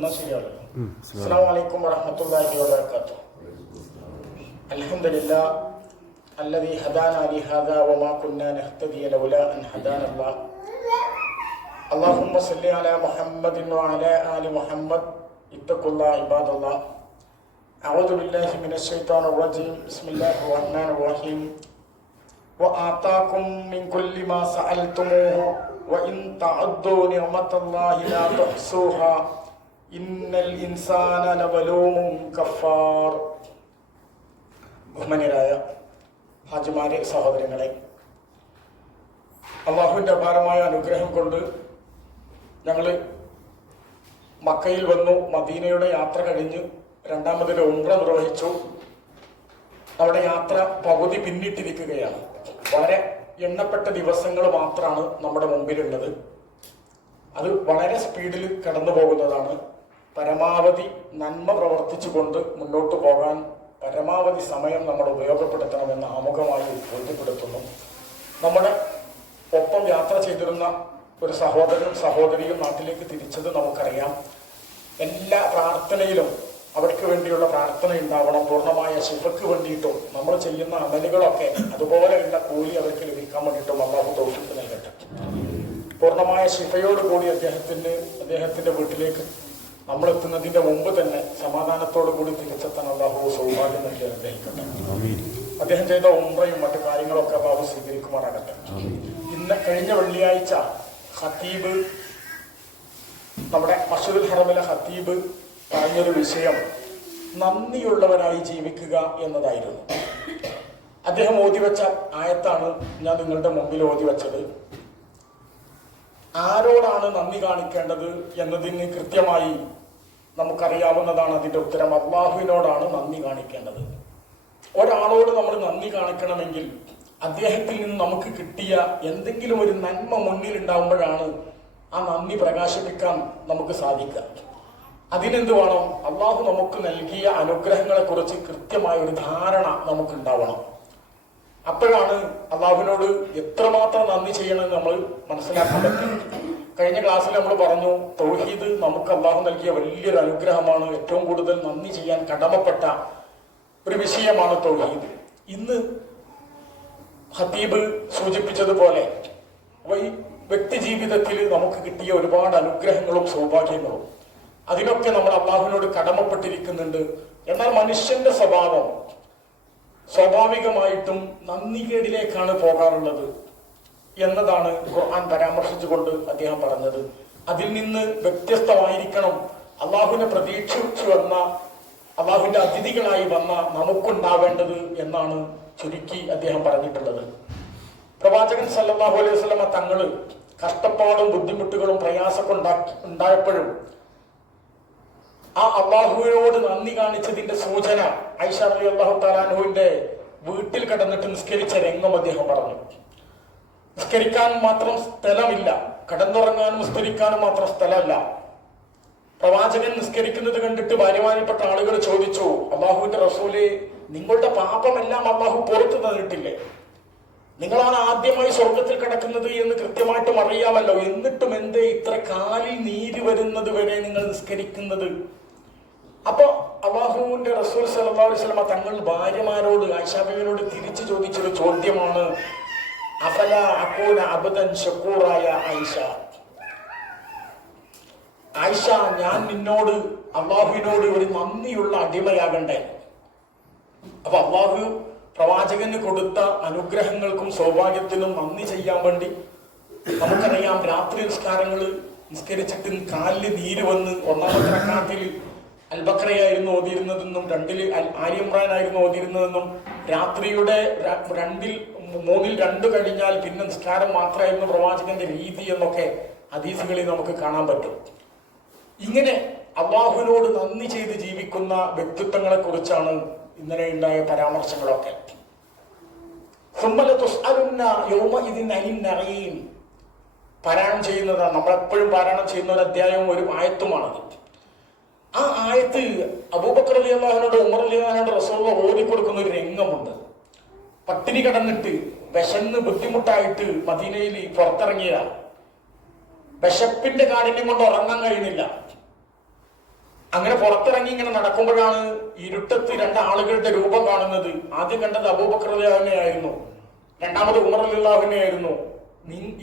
السلام عليكم ورحمة الله وبركاته. الحمد لله الذي هدانا لهذا وما كنا نهتدي لولا أن هدانا الله. اللهم صل على محمد وعلى آل محمد. اتقوا الله عباد الله. أعوذ بالله من الشيطان الرجيم. بسم الله الرحمن الرحيم. وآتاكم من كل ما سألتموه وإن تعدوا نعمة الله لا تحصوها إن الإنسان لظلوم كفار. ബഹുമാന്യരായ ഹാജിമാരെ, സഹോദരങ്ങളെ, അള്ളാഹുവിൻ്റെ അപാരമായ അനുഗ്രഹം കൊണ്ട് ഞങ്ങൾ മക്കയിൽ വന്നു. മദീനയുടെ യാത്ര കഴിഞ്ഞ് രണ്ടാമതൊരു ഉംറ നിർവഹിച്ചു. അവിടെ യാത്ര പകുതി പിന്നിട്ടിരിക്കുകയാണ്. വളരെ എണ്ണപ്പെട്ട ദിവസങ്ങൾ മാത്രമാണ് നമ്മുടെ മുമ്പിലുള്ളത്. അത് വളരെ സ്പീഡിൽ കടന്നു പോകുന്നതാണ്. പരമാവധി നന്മ പ്രവർത്തിച്ചുകൊണ്ട് മുന്നോട്ട് പോകാൻ പരമാവധി സമയം നമ്മൾ ഉപയോഗപ്പെടുത്തണമെന്ന് ആമുഖമായി ബോധ്യപ്പെടുത്തുന്നു. നമ്മുടെ ഒപ്പം യാത്ര ചെയ്തിരുന്ന ഒരു സഹോദരനും സഹോദരിയും നാട്ടിലേക്ക് തിരിച്ചത് നമുക്കറിയാം. എല്ലാ പ്രാർത്ഥനയിലും അവർക്ക് വേണ്ടിയുള്ള പ്രാർത്ഥന ഉണ്ടാവണം. പൂർണ്ണമായ ശിഫക്ക് വേണ്ടിയിട്ടും നമ്മൾ ചെയ്യുന്ന അമലുകളൊക്കെ അതുപോലെയുള്ള കൂലി അവർക്ക് ലഭിക്കാൻ വേണ്ടിയിട്ടും അല്ലാഹു തൗഫീഖ് നൽകട്ടെ. പൂർണ്ണമായ ശിഫയോടുകൂടി അദ്ദേഹത്തിന്റെ വീട്ടിലേക്ക് നമ്മൾ എത്തുന്നതിന്റെ മുമ്പ് തന്നെ സമാധാനത്തോടു കൂടി തിരിച്ചെത്താൻ അല്ലാഹു സൗഭാഗ്യം നൽകി അനുഗ്രഹിക്കട്ടെ. അദ്ദേഹം ചെയ്ത ഉംറയും മറ്റു കാര്യങ്ങളൊക്കെ അല്ലാഹു സ്വീകരിക്കുമാറാകട്ടെ. കഴിഞ്ഞ വെള്ളിയാഴ്ച ഖത്തീബ്, നമ്മുടെ മസ്ജിദുൽ ഹറമിലെ ഖത്തീബ് പറഞ്ഞൊരു വിഷയം നന്ദിയുള്ളവരായി ജീവിക്കുക എന്നതായിരുന്നു. അദ്ദേഹം ഓതിവെച്ച ആയത്താണ് ഞാൻ നിങ്ങളുടെ മുമ്പിൽ ഓതിവെച്ചത്. ആരോടാണ് നന്ദി കാണിക്കേണ്ടത് എന്നതിന് കൃത്യമായി നമുക്കറിയാവുന്നതാണ്. അതിന്റെ ഉത്തരം അല്ലാഹുവിനോടാണ് നന്ദി കാണിക്കേണ്ടത്. ഒരാളോട് നമ്മൾ നന്ദി കാണിക്കണമെങ്കിൽ അദ്ദേഹത്തിൽ നിന്ന് നമുക്ക് കിട്ടിയ എന്തെങ്കിലും ഒരു നന്മ മുന്നിൽ ഉണ്ടാകുമ്പോഴാണ് ആ നന്ദി പ്രകാശിപ്പിക്കാൻ നമുക്ക് സാധിക്കുക. അതിനെന്ത് വേണം? അള്ളാഹു നമുക്ക് നൽകിയ അനുഗ്രഹങ്ങളെ കുറിച്ച് കൃത്യമായ ഒരു ധാരണ നമുക്കുണ്ടാവണം. അപ്പോഴാണ് അള്ളാഹുവിനോട് എത്രമാത്രം നന്ദി ചെയ്യണമെന്ന് നമ്മൾ മനസ്സിലാക്കാൻ പറ്റും. കഴിഞ്ഞ ക്ലാസ്സിൽ നമ്മൾ പറഞ്ഞു, തൗഹീദ് നമുക്ക് അള്ളാഹു നൽകിയ വലിയൊരു അനുഗ്രഹമാണ്. ഏറ്റവും കൂടുതൽ നന്ദി ചെയ്യാൻ കടമപ്പെട്ട ഒരു വിഷയമാണ് തൗഹീദ്. ഇന്ന് ഖത്തീബ് സൂചിപ്പിച്ചതുപോലെ വ്യക്തി ജീവിതത്തിൽ നമുക്ക് കിട്ടിയ ഒരുപാട് അനുഗ്രഹങ്ങളും സൗഭാഗ്യങ്ങളും അതിനൊക്കെ നമ്മൾ അള്ളാഹുവിനോട് കടമപ്പെട്ടിരിക്കുന്നുണ്ട്. എന്നാൽ മനുഷ്യന്റെ സ്വഭാവം സ്വാഭാവികമായിട്ടും നന്ദികേടിലേക്കാണ് പോകാറുള്ളത് എന്നതാണ് ഖുർആൻ പരാമർശിച്ചുകൊണ്ട് അദ്ദേഹം പറഞ്ഞത്. അതിൽ നിന്ന് വ്യത്യസ്തമായിരിക്കണം അള്ളാഹുവിനെ പ്രതീക്ഷിച്ചു വന്ന, അള്ളാഹുവിന്റെ അതിഥികളായി വന്ന നമുക്കുണ്ടാവേണ്ടത് എന്നാണ് ചുരുക്കി അദ്ദേഹം പറഞ്ഞിട്ടുള്ളത്. പ്രവാചകൻ സല്ലല്ലാഹു അലൈഹി വസല്ലമ തങ്ങള് കഷ്ടപ്പാടും ബുദ്ധിമുട്ടുകളും പ്രയാസമൊക്കെ ഉണ്ടായപ്പോഴും ആ അള്ളാഹുവിനോട് നന്ദി കാണിച്ചതിന്റെ സൂചന ആയിഷ റളിയല്ലാഹു തആല അൻഹുവിന്റെ വീട്ടിൽ കിടന്നിട്ട് നിസ്കരിച്ച രംഗം അദ്ദേഹം പറഞ്ഞു. നിസ്കരിക്കാൻ മാത്രം സ്ഥലമില്ല, കിടന്നുറങ്ങാനും നിസ്കരിക്കാനും മാത്രം സ്ഥലമല്ല. പ്രവാചകൻ നിസ്കരിക്കുന്നത് കണ്ടിട്ട് ഭാര്യമാരിൽപ്പെട്ട ആളുകൾ ചോദിച്ചു, അള്ളാഹുവിന്റെ റസൂലേ, നിങ്ങളുടെ പാപമെല്ലാം അള്ളാഹു പുറത്തു തന്നിട്ടില്ലേ? നിങ്ങളാണ് ആദ്യമായി സ്വർഗത്തിൽ കിടക്കുന്നത് എന്ന് കൃത്യമായിട്ടും അറിയാമല്ലോ, എന്നിട്ടും എന്തേ ഇത്ര കാലിൽ നീര് വരുന്നത് വരെ നിങ്ങൾ നിസ്കരിക്കുന്നത്? അപ്പൊ അല്ലാഹുവിന്റെ റസൂൽ സല്ലല്ലാഹു അലൈഹി വസല്ലം തങ്ങൾ ഭാര്യമാരോട്, ആയിഷ ബീവിയോട് തിരിച്ചു ചോദിച്ചൊരു ചോദ്യമാണ്, അഫല അകൂന അബ്ദൻ ശകൂറായ ആയിഷ, ആയിഷ, ഞാൻ നിന്നോട് അള്ളാഹുവിനോട് ഒരു നന്ദിയുള്ള അടിമയാകണ്ടേ? അപ്പൊ അള്ളാഹു പ്രവാചകന് കൊടുത്ത അനുഗ്രഹങ്ങൾക്കും സൗഭാഗ്യത്തിനും നന്ദി ചെയ്യാൻ വേണ്ടി നമുക്കറിയാം, രാത്രി നിസ്കരിച്ചിട്ട് കാലില് നീര് വന്ന് ഒന്നാമത്തെ റക്അത്തിൽ അൽബഖറയായിരുന്നു ഓതിയിരുന്നതെന്നും 2 ആലി ഇംറാൻ ആയിരുന്നു ഓതിയിരുന്നതെന്നും രാത്രിയുടെ 3-ൽ 2 കഴിഞ്ഞാൽ പിന്നെ നിസ്കാരം മാത്രമായിരുന്നു പ്രവാചകന്റെ രീതി എന്നൊക്കെ ഹദീസുകളിൽ നമുക്ക് കാണാൻ പറ്റും. ഇങ്ങനെ അള്ളാഹുവിനോട് നന്ദി ചെയ്ത് ജീവിക്കുന്ന വ്യക്തിത്വങ്ങളെ കുറിച്ചാണ് ഇന്നലെ ഉണ്ടായ പരാമർശങ്ങളൊക്കെ. പാരായണം ചെയ്യുന്നതാണ്, നമ്മളെപ്പോഴും പാരായണം ചെയ്യുന്ന ഒരു അധ്യായവും ഒരു ആയത്തുമാണത്. ആ ആയത്ത് അബൂബക്കർ റളിയല്ലാഹു അൻഹു ഉമർ റളിയല്ലാഹു അൻഹു റസൂലുള്ളാഹി ഓതി കൊടുക്കുന്ന ഒരു രംഗമുണ്ട്. പട്ടിണി കിടന്നിട്ട് വിശന്ന് ബുദ്ധിമുട്ടായിട്ട് മദീനയിൽ പുറത്തിറങ്ങിയ, വിശപ്പിന്റെ കാഠിന്യം കൊണ്ട് ഉറങ്ങാൻ കഴിയുന്നില്ല. അങ്ങനെ പുറത്തിറങ്ങി ഇങ്ങനെ നടക്കുമ്പോഴാണ് ഇരുട്ടത്ത് രണ്ടാളുകളുടെ രൂപം കാണുന്നത്. ആദ്യം കണ്ടത് അബൂബക്കർ റളിയല്ലാഹുവിനെയായിരുന്നു, രണ്ടാമത് ഉമർ റളിയല്ലാഹുവിനെയായിരുന്നു.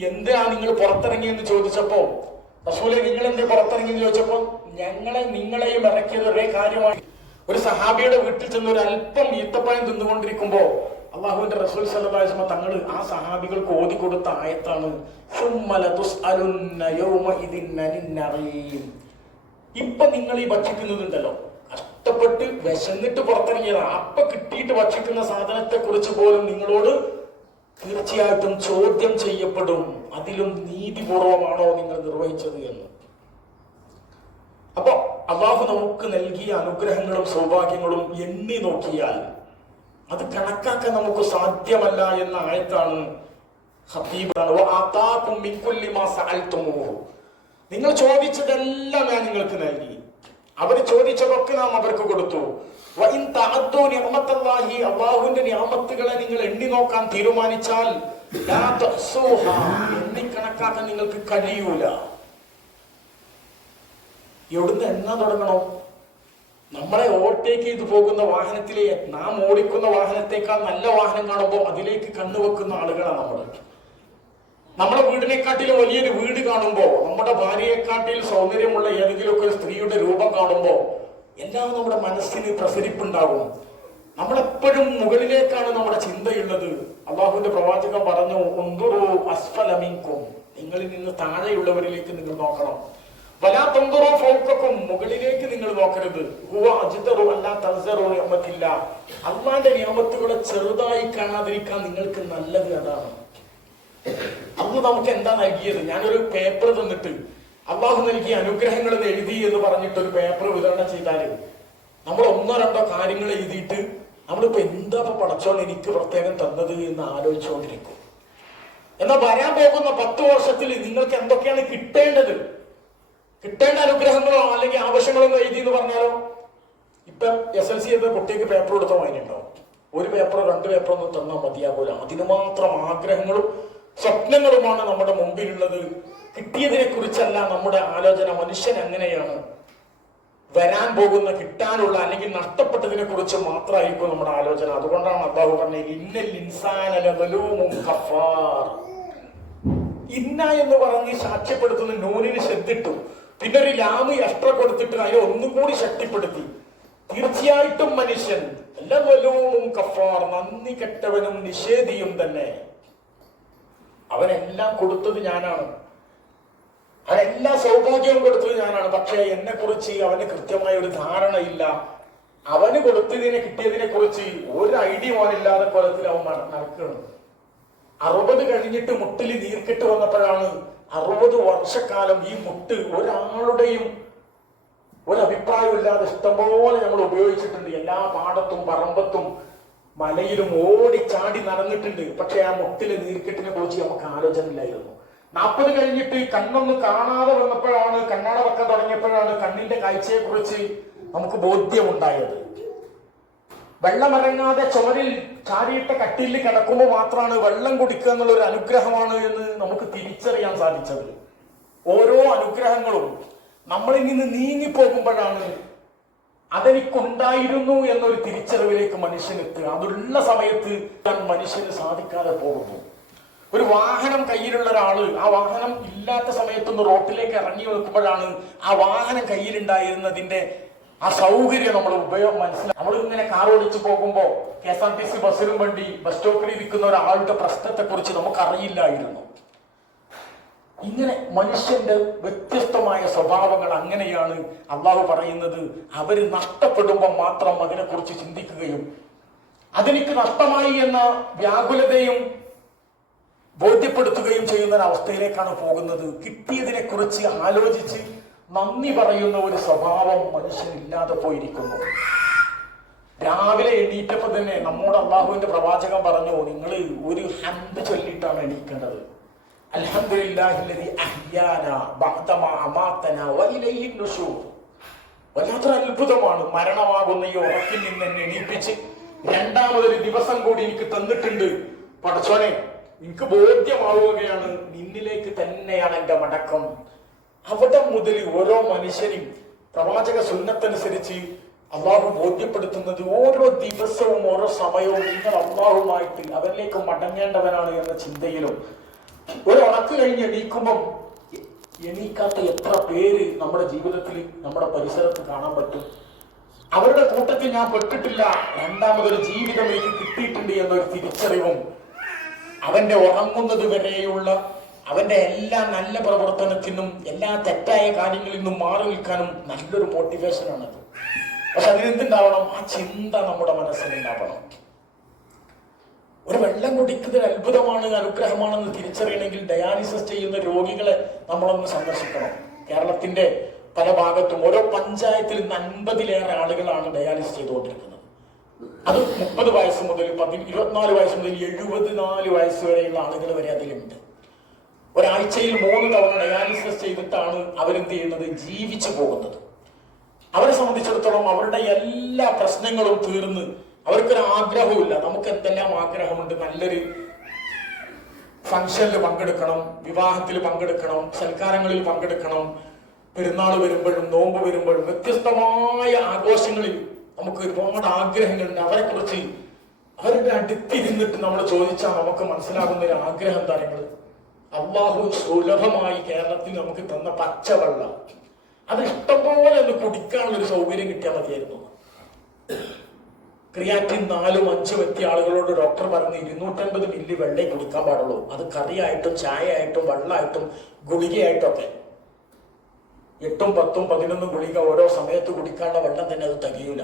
എന്തിനാ നിങ്ങൾ പുറത്തിറങ്ങിയെന്ന് ചോദിച്ചപ്പോ, റസൂലെ നിങ്ങൾ എന്തേ പുറത്തിറങ്ങിയെന്ന് ചോദിച്ചപ്പോ, നിങ്ങളെയും ഇറക്കിയത് ഒരേ കാര്യമാണ്. ഒരു സഹാബിയുടെ വീട്ടിൽ ചെന്ന് ഒരു അല്പം ഈത്തപ്പഴം തിന്നുകൊണ്ടിരിക്കുമ്പോ അള്ളാഹുവിന്റെ റസൂൽ സല്ലല്ലാഹു അലൈഹി വസല്ലം തങ്ങൾ ആ സഹാബികൾക്ക് ഓതി കൊടുത്ത ആയത്താണ് ഇപ്പൊ നിങ്ങൾ ഈ ഭക്ഷിക്കുന്നതുണ്ടല്ലോ, കഷ്ടപ്പെട്ട് വിശന്നിട്ട് പുറത്തിറങ്ങിയതാണ്, അപ്പൊ കിട്ടിയിട്ട് ഭക്ഷിക്കുന്ന സാധനത്തെ കുറിച്ച് പോലും നിങ്ങളോട് തീർച്ചയായിട്ടും ചോദ്യം ചെയ്യപ്പെടും. അതിലും നീതിപൂർവമാണോ നിങ്ങൾ നിർവഹിച്ചത് എന്ന്. അപ്പൊ അള്ളാഹു നമുക്ക് നൽകിയ അനുഗ്രഹങ്ങളും സൗഭാഗ്യങ്ങളും എണ്ണി നോക്കിയാൽ അത് കണക്കാക്കാൻ നമുക്ക് സാധ്യമല്ല എന്ന ആയത്താണ്. നിങ്ങൾ ചോദിച്ചതെല്ലാം ഞാൻ നിങ്ങൾക്ക് നൽകി, അവർ ചോദിച്ചതൊക്കെ നാം അവർക്ക് കൊടുത്തു. അള്ളാഹുവിന്റെ നിഅമത്തുകളെ നിങ്ങൾ എണ്ണി നോക്കാൻ തീരുമാനിച്ചാൽ എണ്ണി കണക്കാക്കാൻ നിങ്ങൾക്ക് കഴിയൂല. എവിടുന്ന് എണ്ണ തുടങ്ങണം? നമ്മളെ ഓവർടേക്ക് ചെയ്തു പോകുന്ന വാഹനത്തിലെ നാം ഓടിക്കുന്ന വാഹനത്തെക്കാൾ നല്ല വാഹനം കാണുമ്പോൾ അതിലേക്ക് കണ്ണുവെക്കുന്ന ആളുകളാണ് നമ്മൾ. നമ്മുടെ വീടിനെക്കാട്ടിലും വലിയൊരു വീട് കാണുമ്പോൾ, നമ്മുടെ ഭാര്യയെക്കാട്ടിൽ സൗന്ദര്യമുള്ള ഏതെങ്കിലുമൊക്കെ ഒരു സ്ത്രീയുടെ രൂപം കാണുമ്പോൾ എല്ലാം നമ്മുടെ മനസ്സിന് പ്രസരിപ്പുണ്ടാകും. നമ്മളെപ്പോഴും മുകളിലേക്കാണ് നമ്മുടെ ചിന്തയുള്ളത്. അള്ളാഹുവിന്റെ പ്രവാചകൻ പറഞ്ഞു, ഉൻദുറു അസ്ഫല മിൻകും, നിങ്ങളിൽ നിന്ന് താഴെയുള്ളവരിലേക്ക് നിങ്ങൾ നോക്കണം. വലാ തൻദുറു ഫൗകക്കും, മുകളിലേക്ക് നിങ്ങൾ നോക്കരുത്. ഹുവ അജ്ദറു അല്ലാ തൻസറു നിഅമത്തില്ലാ, അല്ലാഹുവിന്റെ നിഅമത്തുകളെ ചെറുതായി കാണാതിരിക്കാൻ നിങ്ങൾക്ക് നല്ലത് അതാണ്. അന്ന് നമുക്ക് എന്താ നൽകിയത്? ഞാനൊരു പേപ്പർ തന്നിട്ട് അള്ളാഹു നൽകിയ അനുഗ്രഹങ്ങൾ എഴുതി എന്ന് പറഞ്ഞിട്ട് ഒരു പേപ്പർ വിതരണം ചെയ്താല് നമ്മൾ ഒന്നോ രണ്ടോ കാര്യങ്ങൾ എഴുതിയിട്ട് നമ്മളിപ്പോ എന്താ പടച്ചോൻ എനിക്ക് പ്രത്യേകം തന്നത് എന്ന് ആലോചിച്ചുകൊണ്ടിരിക്കും. എന്നാൽ വരാൻ പോകുന്ന 10 വർഷത്തിൽ നിങ്ങൾക്ക് എന്തൊക്കെയാണ് കിട്ടേണ്ടത്, കിട്ടേണ്ട അനുഗ്രഹങ്ങളോ അല്ലെങ്കിൽ ആവശ്യങ്ങളോ എഴുതി എന്ന് പറഞ്ഞാലോ, ഇപ്പൊ SLC ചെയ്ത കുട്ടിക്ക് പേപ്പർ കൊടുത്ത വായനയുണ്ടോ? ഒരു പേപ്പറോ 2 പേപ്പറോ ഒന്നും തന്നാൽ മതിയാകൂല. അതിന് മാത്രം ആഗ്രഹങ്ങളും സ്വപ്നങ്ങളുമാണ് നമ്മുടെ മുമ്പിലുള്ളത്. കിട്ടിയതിനെ കുറിച്ചല്ല നമ്മുടെ ആലോചന. മനുഷ്യൻ അങ്ങനെയാണ്. വരാൻ പോകുന്ന, കിട്ടാനുള്ള അല്ലെങ്കിൽ നഷ്ടപ്പെട്ടതിനെ കുറിച്ച് മാത്രമായിരിക്കും നമ്മുടെ ആലോചന. അതുകൊണ്ടാണ് അല്ലാഹു പറഞ്ഞത്, ഇന്നൽ ഇൻസാന ലസലൂമുൻ കഫാർ. ഇന്ന എന്ന് പറഞ്ഞ് സാക്ഷ്യപ്പെടുത്തുന്ന നൂനിന് ശ്രദ്ധിട്ടു, പിന്നെ ഒരു ലാമ് എക്സ്ട്രാ കൊടുത്തിട്ട് അതിനെ ഒന്നും കൂടി ശക്തിപ്പെടുത്തി. തീർച്ചയായിട്ടും മനുഷ്യൻ ലസലൂമുൻ കഫാർ, നന്ദി കെട്ടവനും നിഷേധിയും തന്നെ. അവനെല്ലാം കൊടുത്തത് ഞാനാണ്, അവനെല്ലാ സൗഭാഗ്യവും കൊടുത്തത് ഞാനാണ്. പക്ഷെ എന്നെ കുറിച്ച് അവന് കൃത്യമായ ഒരു ധാരണയില്ല. അവന് കൊടുത്തതിനെ കിട്ടിയതിനെ കുറിച്ച് ഒരു ഐഡിയ പോലില്ലാതെ കൊലത്തിൽ അവൻ നടക്കണം. 60 കഴിഞ്ഞിട്ട് മുട്ടിൽ നീർക്കെട്ട് വന്നപ്പോഴാണ് 60 വർഷക്കാലം ഈ മുട്ട് ഒരാളുടെയും ഒരഭിപ്രായമില്ലാതെ ഇഷ്ടംപോലെ നമ്മൾ ഉപയോഗിച്ചിട്ടുണ്ട്. എല്ലാ പാടത്തും പറമ്പത്തും മലയിലും ഓടിച്ചാടി നടന്നിട്ടുണ്ട്. പക്ഷെ ആ മുട്ടിലെ നീർക്കെട്ടിനെ കുറിച്ച് നമുക്ക് ആലോചന ഇല്ലായിരുന്നു. 40 കഴിഞ്ഞിട്ട് കണ്ണൊന്ന് കാണാതെ വന്നപ്പോഴാണ്, കണ്ണാട വെക്കാൻ തുടങ്ങിയപ്പോഴാണ് കണ്ണിന്റെ കാഴ്ചയെ കുറിച്ച് നമുക്ക് ബോധ്യമുണ്ടായത്. വെള്ളമിറങ്ങാതെ ചുമരിൽ ചാരിയിട്ട കട്ടിലിൽ കിടക്കുമ്പോൾ മാത്രമാണ് വെള്ളം കുടിക്കുക എന്നുള്ളൊരു അനുഗ്രഹമാണ് എന്ന് നമുക്ക് തിരിച്ചറിയാൻ സാധിച്ചത്. ഓരോ അനുഗ്രഹങ്ങളും നമ്മളിൽ നിന്ന് നീങ്ങിപ്പോകുമ്പോഴാണ് അതെനിക്കുണ്ടായിരുന്നു എന്നൊരു തിരിച്ചറിവിലേക്ക് മനുഷ്യനെത്തുക. അതുള്ള സമയത്ത് മനുഷ്യന് സാധിക്കാതെ പോകുന്നു. ഒരു വാഹനം കയ്യിലുള്ള ഒരാള് ആ വാഹനം ഇല്ലാത്ത സമയത്തൊന്ന് റോട്ടിലേക്ക് ഇറങ്ങി വെക്കുമ്പോഴാണ് ആ വാഹനം കയ്യിലുണ്ടായിരുന്നതിന്റെ ആ സൗകര്യം നമ്മൾ ഉപയോഗം മനസ്സിലാക്കി. നമ്മൾ ഇങ്ങനെ കാർ ഓടിച്ചു പോകുമ്പോ KSRTC ബസ്സിലും വണ്ടി ബസ് സ്റ്റോപ്പിൽ ഇരിക്കുന്ന ഒരാളുടെ പ്രശ്നത്തെ കുറിച്ച് നമുക്ക് അറിയില്ലായിരുന്നു. ഇങ്ങനെ മനുഷ്യന്റെ വ്യത്യസ്തമായ സ്വഭാവങ്ങൾ അങ്ങനെയാണ്. അള്ളാഹു പറയുന്നത്, അവര് നഷ്ടപ്പെടുമ്പോൾ മാത്രം അതിനെക്കുറിച്ച് ചിന്തിക്കുകയും അതെനിക്ക് നഷ്ടമായി എന്ന വ്യാകുലതയും ബോധ്യപ്പെടുത്തുകയും ചെയ്യുന്ന ഒരവസ്ഥയിലേക്കാണ് പോകുന്നത്. കിട്ടിയതിനെ കുറിച്ച് ആലോചിച്ച് നന്ദി പറയുന്ന ഒരു സ്വഭാവം മനുഷ്യനില്ലാതെ പോയിരിക്കുന്നു. രാവിലെ എണീറ്റപ്പോ തന്നെ നമ്മോട് അള്ളാഹുവിന്റെ പ്രവാചകൻ പറഞ്ഞു, നിങ്ങൾ ഒരു ഹംദ് ചൊല്ലിയിട്ടാണ് എണീക്കേണ്ടത്. അൽഹംദുലില്ലാഹില്ലദീ അഹ്യാനാ ബഅദമാ അമാതനാ വഇലൈഹിൻ നുശൂർ. വല്ലാത്തൊരു അത്ഭുതമാണ്. മരണമാകുന്ന ഈ ഉറക്കിൽ നിന്ന് എന്നെ എണീപ്പിച്ച് രണ്ടാമതൊരു ദിവസം കൂടി എനിക്ക് തന്നിട്ടുണ്ട്. പടച്ചോനെ, എനിക്ക് ബോധ്യമാവുകയാണ് നിന്നിലേക്ക് തന്നെയാണ് എന്റെ മടക്കം. അവിടെ മുതൽ ഓരോ മനുഷ്യനും പ്രവാചക സുന്നത്തനുസരിച്ച് അള്ളാഹു ബോധ്യപ്പെടുത്തുന്നത് ഓരോ ദിവസവും ഓരോ സമയവും നിങ്ങൾ അള്ളാഹുമായിട്ട് അവരിലേക്ക് മടങ്ങേണ്ടവനാണ് എന്ന ചിന്തയിലും ഒരു ഉണക്ക് കഴിഞ്ഞ് എണീക്കുമ്പം എണീക്കാത്ത എത്ര പേര് നമ്മുടെ ജീവിതത്തിൽ നമ്മുടെ പരിസരത്ത് കാണാൻ പറ്റും. അവരുടെ കൂട്ടത്തിൽ ഞാൻ പെട്ടിട്ടില്ല, രണ്ടാമതൊരു ജീവിതം എനിക്ക് കിട്ടിയിട്ടുണ്ട് എന്നൊരു തിരിച്ചറിവും അവന്റെ ഉറങ്ങുന്നത് വരെയുള്ള അവന്റെ എല്ലാ നല്ല പ്രവർത്തനത്തിനും എല്ലാ തെറ്റായ കാര്യങ്ങളിൽ നിന്നും മാറി നിൽക്കാനും നല്ലൊരു മോട്ടിവേഷനാണത്. പക്ഷെ അതിനെന്തുണ്ടാവണം? ആ ചിന്ത നമ്മുടെ മനസ്സിലുണ്ടാവണം. ഒരു വെള്ളം കുടിക്കുന്നത് അത്ഭുതമാണ്, അനുഗ്രഹമാണെന്ന് തിരിച്ചറിയണമെങ്കിൽ ഡയാലിസിസ് ചെയ്യുന്ന രോഗികളെ നമ്മളൊന്ന് സന്ദർശിക്കണം. കേരളത്തിന്റെ പല ഭാഗത്തും ഓരോ പഞ്ചായത്തിൽ 50-ലേറെ ആളുകളാണ് ഡയാലിസിസ് ചെയ്തുകൊണ്ടിരിക്കുന്നത്. അത് 30 വയസ്സ് മുതൽ 24 വയസ്സ് മുതൽ 74 വയസ്സ് വരെയുള്ള ആളുകൾ വരെ അതിലുണ്ട്. ഒരാഴ്ചയിൽ 3 തവണ ഡയാലിസിസ് ചെയ്തിട്ടാണ് അവരെന്ത് ചെയ്യുന്നത്? ജീവിച്ചു പോകുന്നത്. അവരെ സംബന്ധിച്ചിടത്തോളം അവരുടെ എല്ലാ പ്രശ്നങ്ങളും തീർന്ന് അവർക്കൊരു ആഗ്രഹവുമില്ല. നമുക്ക് എന്തെല്ലാം ആഗ്രഹമുണ്ട്, നല്ലൊരു ഫംഗ്ഷനിൽ പങ്കെടുക്കണം, വിവാഹത്തിൽ പങ്കെടുക്കണം, സൽക്കാരങ്ങളിൽ പങ്കെടുക്കണം, പെരുന്നാൾ വരുമ്പോഴും നോമ്പ് വരുമ്പോഴും വ്യത്യസ്തമായ ആഘോഷങ്ങളിൽ നമുക്ക് ഒരുപാട് ആഗ്രഹങ്ങളുണ്ട്. അവരെക്കുറിച്ച് അവരുടെ അടുത്തിരുന്നിട്ട് നമ്മൾ ചോദിച്ചാൽ നമുക്ക് മനസ്സിലാകുന്ന ഒരു ആഗ്രഹം കാര്യങ്ങൾ അള്ളാഹു സുലഭമായി കേരളത്തിൽ നമുക്ക് തന്ന പച്ചവെള്ളം, അത് ഇഷ്ടംപോലെ ഒന്ന് കുടിക്കാനുള്ള ഒരു സൗകര്യം കിട്ടിയാൽ മതിയായിരുന്നു. ക്രിയാറ്റിൻ 4-5 എത്തിയ ആളുകളോട് ഡോക്ടർ പറഞ്ഞ് 250 മില്ലി വെള്ളേ കുടിക്കാൻ പാടുള്ളൂ. അത് കറിയായിട്ടും ചായയായിട്ടും വെള്ളമായിട്ടും ഗുളികയായിട്ടും ഒക്കെ 8, 10, 11 ഗുളിക ഓരോ സമയത്ത് കുടിക്കാനുള്ള വെള്ളം തന്നെ അത് തികയൂല.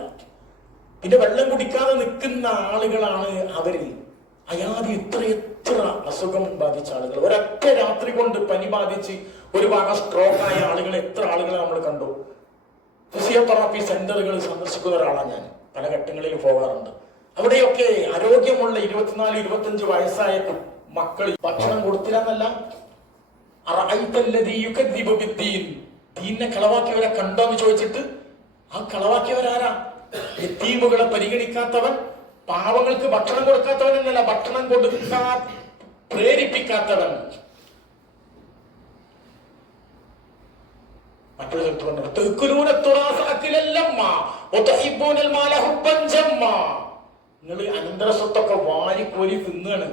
പിന്നെ വെള്ളം കുടിക്കാതെ നിൽക്കുന്ന ആളുകളാണ് അവര്. അയാതെ എത്ര അസുഖം ബാധിച്ച ആളുകൾ. ഒരൊറ്റ രാത്രി കൊണ്ട് പനി ബാധിച്ച് ഒരു ഭാഗം സ്ട്രോക്ക് ആയ ആളുകൾ എത്ര ആളുകളെ നമ്മൾ കണ്ടു. ഫിസിയോതെറാപ്പി സെന്ററുകൾ സന്ദർശിക്കുന്ന ഒരാളാണ് ഞാൻ, പല ഘട്ടങ്ങളിൽ പോകാറുണ്ട്. അവിടെയൊക്കെ ആരോഗ്യമുള്ള 24-25 വയസ്സായ മക്കൾ ഭക്ഷണം കൊടുത്തില്ല എന്നല്ല, ദീനെ കളവാക്കിയവരെ കണ്ടോന്ന് ചോദിച്ചിട്ട് ആ കളവാക്കിയവരാരാ? യതീമുകളെ പരിഗണിക്കാത്തവൻ, പാവങ്ങൾക്ക് ഭക്ഷണം കൊടുക്കാത്തവൻ എന്നല്ല, ഭക്ഷണം കൊടുക്കാൻ പ്രേരിപ്പിക്കാത്തവൻ. മറ്റൊരു നിങ്ങൾ അനന്തര സ്വത്തൊക്കെ വാരിക്കോരി തിന്നാണ്.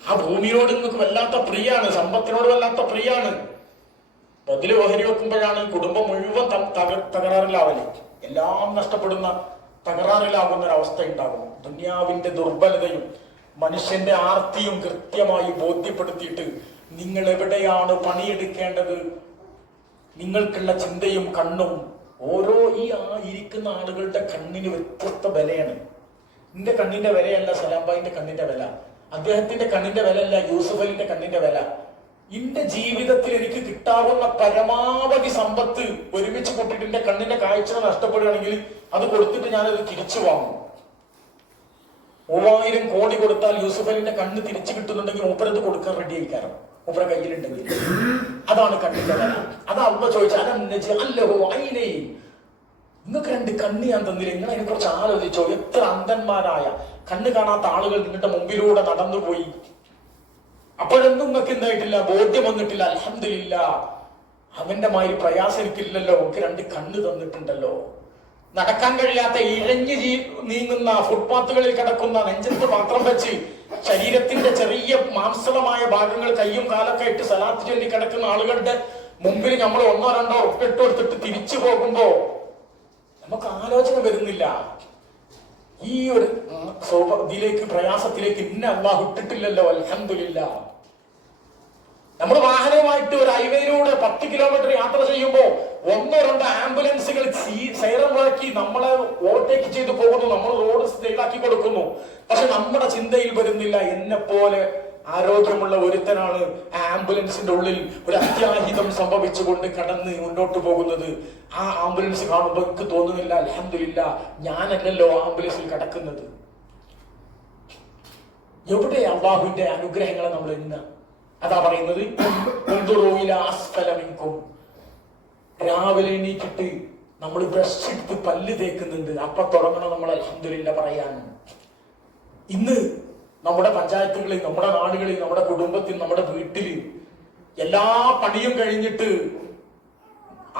ആ ഭൂമിയോട് നിങ്ങൾക്ക് വല്ലാത്ത പ്രിയാണ്, സമ്പത്തിനോട് വല്ലാത്ത പ്രിയാണ്. അതില് ഓഹരി വെക്കുമ്പോഴാണ് കുടുംബം മുഴുവൻ തകരാറിലാവല്, എല്ലാം നഷ്ടപ്പെടുന്ന തകരാറിലാകുന്ന ഒരവസ്ഥ ഉണ്ടാകും. ദുനിയാവിന്റെ ദുർബലതയും മനുഷ്യന്റെ ആർത്തിയും കൃത്യമായി ബോധ്യപ്പെടുത്തിയിട്ട് നിങ്ങൾ എവിടെയാണ് പണിയെടുക്കേണ്ടത്, നിങ്ങൾക്കുള്ള ചിന്തയും കണ്ണും ഓരോ ഇരിക്കുന്ന ആളുകളുടെ കണ്ണിന് വ്യത്യസ്ത വിലയാണ്. നിന്റെ കണ്ണിന്റെ വിലയല്ല സലാംബായിന്റെ കണ്ണിന്റെ വില, അദ്ദേഹത്തിന്റെ കണ്ണിന്റെ വിലയല്ല യൂസുഫ് അലിന്റെ കണ്ണിന്റെ വില. എന്റെ ജീവിതത്തിൽ എനിക്ക് കിട്ടാവുന്ന പരമാവധി സമ്പത്ത് ഒരുമിച്ച് കൂട്ടിയിട്ട് എന്റെ കണ്ണിന്റെ കാഴ്ച നഷ്ടപ്പെടുകയാണെങ്കിൽ അത് കൊടുത്തിട്ട് ഞാനത് തിരിച്ചു വാങ്ങും. 3000 കോടി കൊടുത്താൽ യൂസുഫ് അലിന്റെ കണ്ണ് തിരിച്ചു കിട്ടുന്നുണ്ടെങ്കിൽ മൂപ്പരത് കൊടുക്കാൻ റെഡി ആയിക്കാരം, മൂപ്പര കയ്യിലുണ്ടെങ്കിൽ. അതാണ് കണ്ണിന്റെ വില. അത് അള്ളാഹ് ചോദിച്ചാൽ നിങ്ങൾക്ക് 2 കണ്ണ് ഞാൻ തന്നില്ല, നിങ്ങൾ അതിനെ കുറിച്ച് ആലോചിച്ചോ? എത്ര അന്ധന്മാരായ കണ്ണ് കാണാത്ത ആളുകൾ നിങ്ങളുടെ മുമ്പിലൂടെ നടന്നുപോയി. അപ്പോഴൊന്നും നിങ്ങൾക്ക് എന്തായിട്ടില്ല, ബോധ്യം വന്നിട്ടില്ല. അൽഹംദുലില്ലാഹ്, അവന്റെ മാതിരി പ്രയാസം എനിക്കില്ലല്ലോ, എനിക്ക് 2 കണ്ണ് തന്നിട്ടുണ്ടല്ലോ. നടക്കാൻ കഴിയാത്ത ഇഴഞ്ഞു നീങ്ങുന്ന ഫുട്പാത്തുകളിൽ കിടക്കുന്ന നെഞ്ചത്ത് പാത്രം വെച്ച് ശരീരത്തിന്റെ ചെറിയ മാംസളമായ ഭാഗങ്ങൾ കയ്യും കാലൊക്കെ ഇട്ട് സലാത്ത് ചൊല്ലി കിടക്കുന്ന ആളുകളുടെ മുമ്പിൽ നമ്മൾ 1-2 ഉറുപ്പിക ഇട്ട് കൊടുത്തിട്ട് തിരിച്ചു പോകുമ്പോ നമുക്ക് ആലോചന വരുന്നില്ല. ഈ ഒരു ഇതിലേക്ക് പ്രയാസത്തിലേക്ക് ഇന്ന അല്ലാഹു ഇട്ടിട്ടില്ലല്ലോ. അൽഹംദുലില്ലാഹ്. നമ്മൾ വാഹനവുമായിട്ട് ഒരു ഹൈവേയിലൂടെ 10 കിലോമീറ്റർ യാത്ര ചെയ്യുമ്പോ 1-2 ആംബുലൻസുകൾ സൈറൻ മുഴക്കി നമ്മളെ ഓവർടേക്ക് ചെയ്തു പോകുന്നു, നമ്മൾ റോഡ് സൈഡാക്കി കൊടുക്കുന്നു. പക്ഷെ നമ്മുടെ ചിന്തയിൽ വരുന്നില്ല, എന്നെ പോലെ ആരോഗ്യമുള്ള ഒരുത്തനാണ് ആംബുലൻസിന്റെ ഉള്ളിൽ ഒരു അത്യാഹിതം സംഭവിച്ചുകൊണ്ട് കടന്ന് മുന്നോട്ട് പോകുന്നത്. ആ ആംബുലൻസ് കാണുമ്പോൾ എനിക്ക് തോന്നുന്നില്ല, അൽഹംദുലില്ലാഹ്, ഞാനല്ലല്ലോ ആംബുലൻസിൽ കിടക്കുന്നത്. എവിടെ അല്ലാഹുവിന്റെ അനുഗ്രഹങ്ങളെ നമ്മൾ ഇന്ന് അതാ പറയുന്നത്. രാവിലെ എണീറ്റിട്ട് നമ്മൾ ബ്രഷ് എടുത്ത് പല്ല് തേക്കുന്നുണ്ട്, അപ്പൊ തുടങ്ങണം നമ്മൾ അൽഹംദുലില്ലാഹ് പറയാൻ. ഇന്ന് നമ്മുടെ പഞ്ചായത്തുകളിൽ, നമ്മുടെ നാടുകളിൽ, നമ്മുടെ കുടുംബത്തിൽ, നമ്മുടെ വീട്ടിൽ എല്ലാ പണിയും കഴിഞ്ഞിട്ട്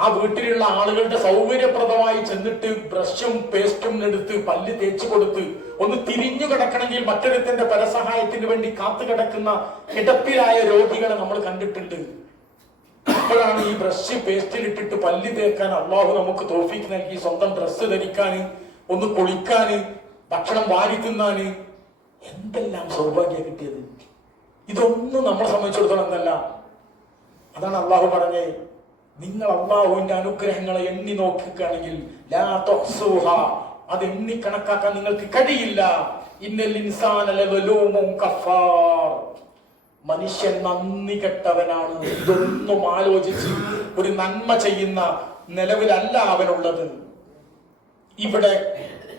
ആ വീട്ടിലുള്ള ആളുകളുടെ സൗകര്യപ്രദമായി ചെന്നിട്ട് ബ്രഷും പേസ്റ്റും എടുത്ത് പല്ല് തേച്ച് കൊടുത്ത് ഒന്ന് തിരിഞ്ഞു കിടക്കണമെങ്കിൽ മറ്റൊരുത്തന്റെ പരസഹായത്തിന് വേണ്ടി കാത്തു കിടക്കുന്ന കിടപ്പിലായ രോഗികളെ നമ്മൾ കണ്ടിട്ടുണ്ട്. അപ്പോഴാണ് ഈ ബ്രഷ് പേസ്റ്റിലിട്ടിട്ട് പല്ല് തേക്കാൻ അള്ളാഹു നമുക്ക് തൗഫീക്ക് നൽകി, സ്വന്തം ഡ്രസ്സ് ധരിക്കാന്, ഒന്ന് കുളിക്കാന്, ഭക്ഷണം വാരി തിന്നാന്, എന്തെല്ലാം സൗഭാഗ്യം കിട്ടിയത്. ഇതൊന്നും നമ്മളെ സംബന്ധിച്ചിടത്തോളം എന്നല്ല. അതാണ് അള്ളാഹു പറഞ്ഞേ, നിങ്ങൾ അള്ളാഹുവിന്റെ അനുഗ്രഹങ്ങളെ എണ്ണി നോക്കുകയാണെങ്കിൽ ലാ തുഹ്സുഹാ, അത് എണ്ണി കണക്കാക്കാൻ നിങ്ങൾക്ക് കഴിയില്ല. ഇന്നൽ ഇൻസാന ലവലൂമുൻ കഫാർ, മനുഷ്യൻ നന്ദി കെട്ടവനാണ്. ഇതൊന്നും ആലോചിച്ച് ഒരു നന്മ ചെയ്യുന്ന നിലവിലല്ല അവനുള്ളത്. ഇവിടെ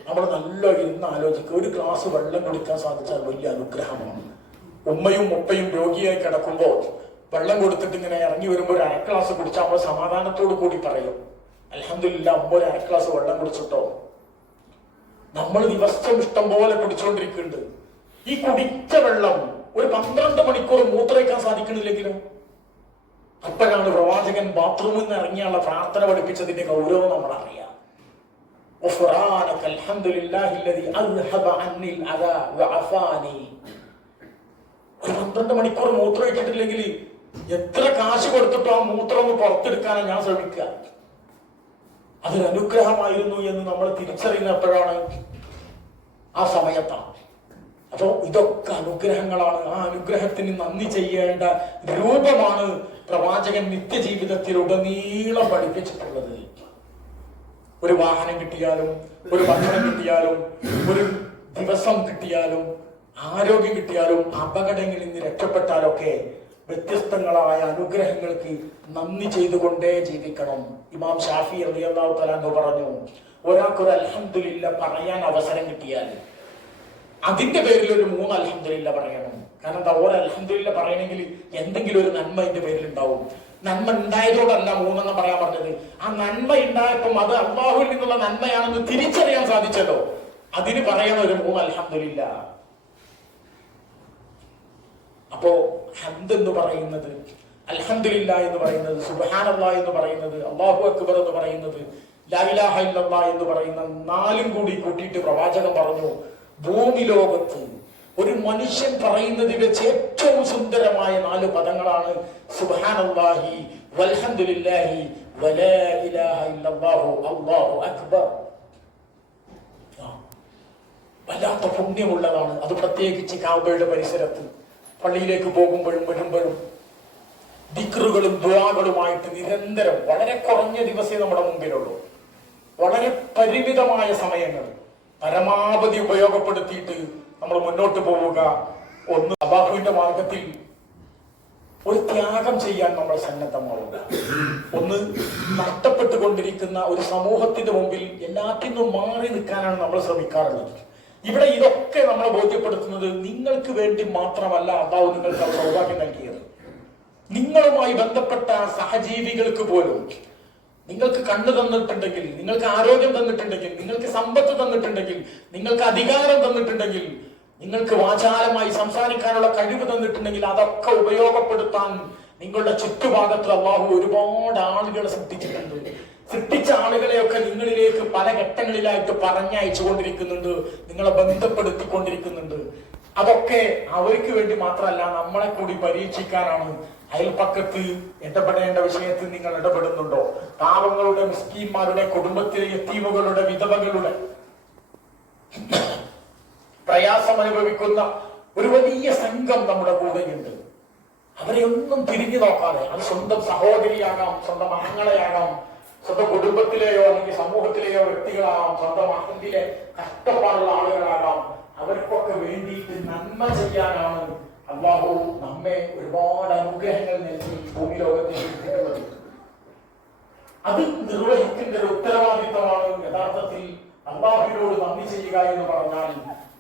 നമ്മൾ നല്ല ഇരുന്ന് ആലോചിക്കുക. ഒരു ഗ്ലാസ് വെള്ളം കുടിക്കാൻ സാധിച്ചാൽ വലിയ അനുഗ്രഹമാണ്. ഉമ്മയും ഉപ്പയും രോഗിയായി കിടക്കുമ്പോൾ വെള്ളം കൊടുത്തിട്ട് ഇങ്ങനെ ഇറങ്ങി വരുമ്പോൾ ഒരു അര ഗ്ലാസ് കുടിച്ചാൽ നമ്മൾ സമാധാനത്തോടു കൂടി പറയും, അൽഹംദുലില്ലാ അമ്മ ഒരു അര ഗ്ലാസ് വെള്ളം കുടിച്ചിട്ടോ. നമ്മൾ ദിവസം ഇഷ്ടം പോലെ കുടിച്ചുകൊണ്ടിരിക്കുന്നുണ്ട്. ഈ കുടിച്ച വെള്ളം ഒരു 12 മണിക്കൂർ മൂത്രയിക്കാൻ സാധിക്കണില്ലെങ്കിലും അപ്പോഴാണ് പ്രവാചകൻ ബാത്റൂമിൽ നിന്ന് ഇറങ്ങിയുള്ള പ്രാർത്ഥന പഠിപ്പിച്ചതിന്റെ ഗൗരവം നമ്മൾ അറിയാം. ഒരു 12 മണിക്കൂർ മൂത്രം ഒഴിച്ചിട്ടില്ലെങ്കിൽ എത്ര കാശ് കൊടുത്തിട്ടോ ആ മൂത്രം ഒന്ന് പുറത്തെടുക്കാനാണ് ഞാൻ ശ്രമിക്കുക. അതൊരു അനുഗ്രഹമായിരുന്നു എന്ന് നമ്മൾ തിരിച്ചറിയുന്നപ്പോഴാണ്, ആ സമയത്താണ്. അപ്പോ ഇതൊക്കെ അനുഗ്രഹങ്ങളാണ്. ആ അനുഗ്രഹത്തിന് നന്ദി ചെയ്യേണ്ട രൂപമാണ് പ്രവാചകൻ നിത്യജീവിതത്തിലുടനീളം പഠിപ്പിച്ചിട്ടുള്ളത്. ഒരു വാഹനം കിട്ടിയാലും, ഒരു ഭക്ഷണം കിട്ടിയാലും, ഒരു ദിവസം കിട്ടിയാലും, ആരോഗ്യം കിട്ടിയാലും, അപകടങ്ങളിൽ നിന്ന് രക്ഷപ്പെട്ടാലൊക്കെ വ്യത്യസ്തങ്ങളായ അനുഗ്രഹങ്ങൾക്ക് നന്ദി ചെയ്തുകൊണ്ടേ ജീവിക്കണം. ഇമാം ഷാഫി റളിയല്ലാഹു തആല അൻഹു പറഞ്ഞു, ഒരാൾക്കൊരു അൽഹംദുലില്ലാ പറയാൻ അവസരം കിട്ടിയാൽ അതിന്റെ പേരിൽ ഒരു 3 അൽഹംദുലില്ലാ പറയണം. കാരണം എന്താ, ഒരു അൽഹംദുലില്ലാ പറയണമെങ്കിൽ എന്തെങ്കിലും ഒരു നന്മ അതിന്റെ പേരിൽ ഉണ്ടാവും. നന്മ ഉണ്ടായതോടല്ല 3 പറയാൻ പറഞ്ഞത്. ആ നന്മ ഉണ്ടായപ്പം അത് അല്ലാഹുവിൽ നിന്നുള്ള നന്മയാണെന്ന് തിരിച്ചറിയാൻ സാധിച്ചല്ലോ, അതിന് പറയണം ഒരു 3 അൽഹംദുലില്ലാ. അപ്പോ ഹംദ് എന്ന് പറയുന്നത്, അൽഹംദുലില്ലാ എന്ന് പറയുന്നത്, സുബ്ഹാനല്ലാഹ് എന്ന് പറയുന്നത്, അല്ലാഹു അക്ബർ എന്ന് പറയുന്നത്, ലാ ഇലാഹ ഇല്ലല്ലാഹ് എന്ന് പറയുന്ന 4 കൂടി കൂട്ടിയിട്ട് പ്രവാചകൻ പറഞ്ഞു, ഭൂമി ലോകത്ത് ഒരു മനുഷ്യൻ പറയുന്നത് വെച്ച് ഏറ്റവും സുന്ദരമായ 4 പദങ്ങളാണ് സുബ്ഹാനല്ലാഹി വൽഹംദുലില്ലാഹി വലാ ഇലാഹ ഇല്ലല്ലാഹു അല്ലാഹു അക്ബർ. വല്ലാത്ത പുണ്യമുള്ളതാണ് അത്. പ്രത്യേകിച്ച് കഅബയുടെ പരിസരത്ത് പള്ളിയിലേക്ക് പോകുമ്പോഴും വരുമ്പോഴും ദിക്റുകളും ദുആകളുമായിട്ട് നിരന്തരം, വളരെ കുറഞ്ഞ ദിവസമേ നമ്മുടെ മുമ്പിലുള്ളൂ, വളരെ പരിമിതമായ സമയങ്ങൾ പരമാവധി ഉപയോഗപ്പെടുത്തിയിട്ട് നമ്മൾ മുന്നോട്ട് പോവുക. ഒന്ന്, അല്ലാഹുവിന്റെ മാർഗത്തിൽ ഒരു ത്യാഗം ചെയ്യാൻ നമ്മൾ സന്നദ്ധമാവുക. ഒന്ന്, നഷ്ടപ്പെട്ടുകൊണ്ടിരിക്കുന്ന ഒരു സമൂഹത്തിന്റെ മുമ്പിൽ എല്ലാത്തിനും മാറി നിൽക്കാനാണ് നമ്മൾ ശ്രമിക്കാറുള്ളത്. ഇവിടെ ഇതൊക്കെ നമ്മളെ ബോധ്യപ്പെടുത്തുന്നത് നിങ്ങൾക്ക് വേണ്ടി മാത്രമല്ല അല്ലാഹു നിങ്ങൾക്ക് ആ സൗഭാഗ്യം നൽകിയത്. നിങ്ങളുമായി ബന്ധപ്പെട്ട സഹജീവികൾക്ക് പോലും നിങ്ങൾക്ക് കണ്ണു തന്നിട്ടുണ്ടെങ്കിൽ, നിങ്ങൾക്ക് ആരോഗ്യം തന്നിട്ടുണ്ടെങ്കിൽ, നിങ്ങൾക്ക് സമ്പത്ത് തന്നിട്ടുണ്ടെങ്കിൽ, നിങ്ങൾക്ക് അധികാരം തന്നിട്ടുണ്ടെങ്കിൽ, നിങ്ങൾക്ക് വാചാലമായി സംസാരിക്കാനുള്ള കഴിവ് തന്നിട്ടുണ്ടെങ്കിൽ അതൊക്കെ ഉപയോഗപ്പെടുത്താൻ നിങ്ങളുടെ ചുറ്റുഭാഗത്ത് അല്ലാഹു ഒരുപാട് ആളുകളെ സൃഷ്ടിച്ചിട്ടുണ്ട്. സൃഷ്ടിച്ച ആളുകളെയൊക്കെ നിങ്ങളിലേക്ക് പല ഘട്ടങ്ങളിലായിട്ട് പറഞ്ഞയച്ചു കൊണ്ടിരിക്കുന്നുണ്ട്, നിങ്ങളെ ബന്ധപ്പെടുത്തിക്കൊണ്ടിരിക്കുന്നുണ്ട്. അതൊക്കെ അവർക്ക് വേണ്ടി മാത്രമല്ല, നമ്മളെ കൂടി പരീക്ഷിക്കാനാണ്. അയൽപ്പക്കത്ത് ഇടപെടേണ്ട വിഷയത്തിൽ നിങ്ങൾ ഇടപെടുന്നുണ്ടോ? പാവങ്ങളുടെ, മിസ്കീന്മാരുടെ, കുടുംബത്തിലെ യതീമുകളുടെ, വിധവകളുടെ പ്രയാസം അനുഭവിക്കുന്ന ഒരു വലിയ സംഘം നമ്മുടെ കൂടെയുണ്ട്. അവരെ ഒന്നും തിരിഞ്ഞു നോക്കാതെ, അത് സ്വന്തം സഹോദരിയാകാം, സ്വന്തം ആങ്ങളെയാകാം, സ്വന്തം കുടുംബത്തിലെയോ അല്ലെങ്കിൽ സമൂഹത്തിലെയോ വ്യക്തികളാകാം, സ്വന്തം അഹന്തിലെ കഷ്ടപ്പാടുള്ള ആളുകളാകാം, അവർക്കൊക്കെ വേണ്ടിയിട്ട് നന്മ ചെയ്യാനാണ് അല്ലാഹു നമ്മെ ഒരുപാട് അനുഗ്രഹങ്ങൾ നൽകി ഭൂമി ലോകത്തേക്ക്. അത് നിർവഹിക്കേണ്ട ഒരു ഉത്തരവാദിത്തമാണ് യഥാർത്ഥത്തിൽ അല്ലാഹുവിനോട് നന്ദി ചെയ്യുക എന്ന് പറഞ്ഞാൽ.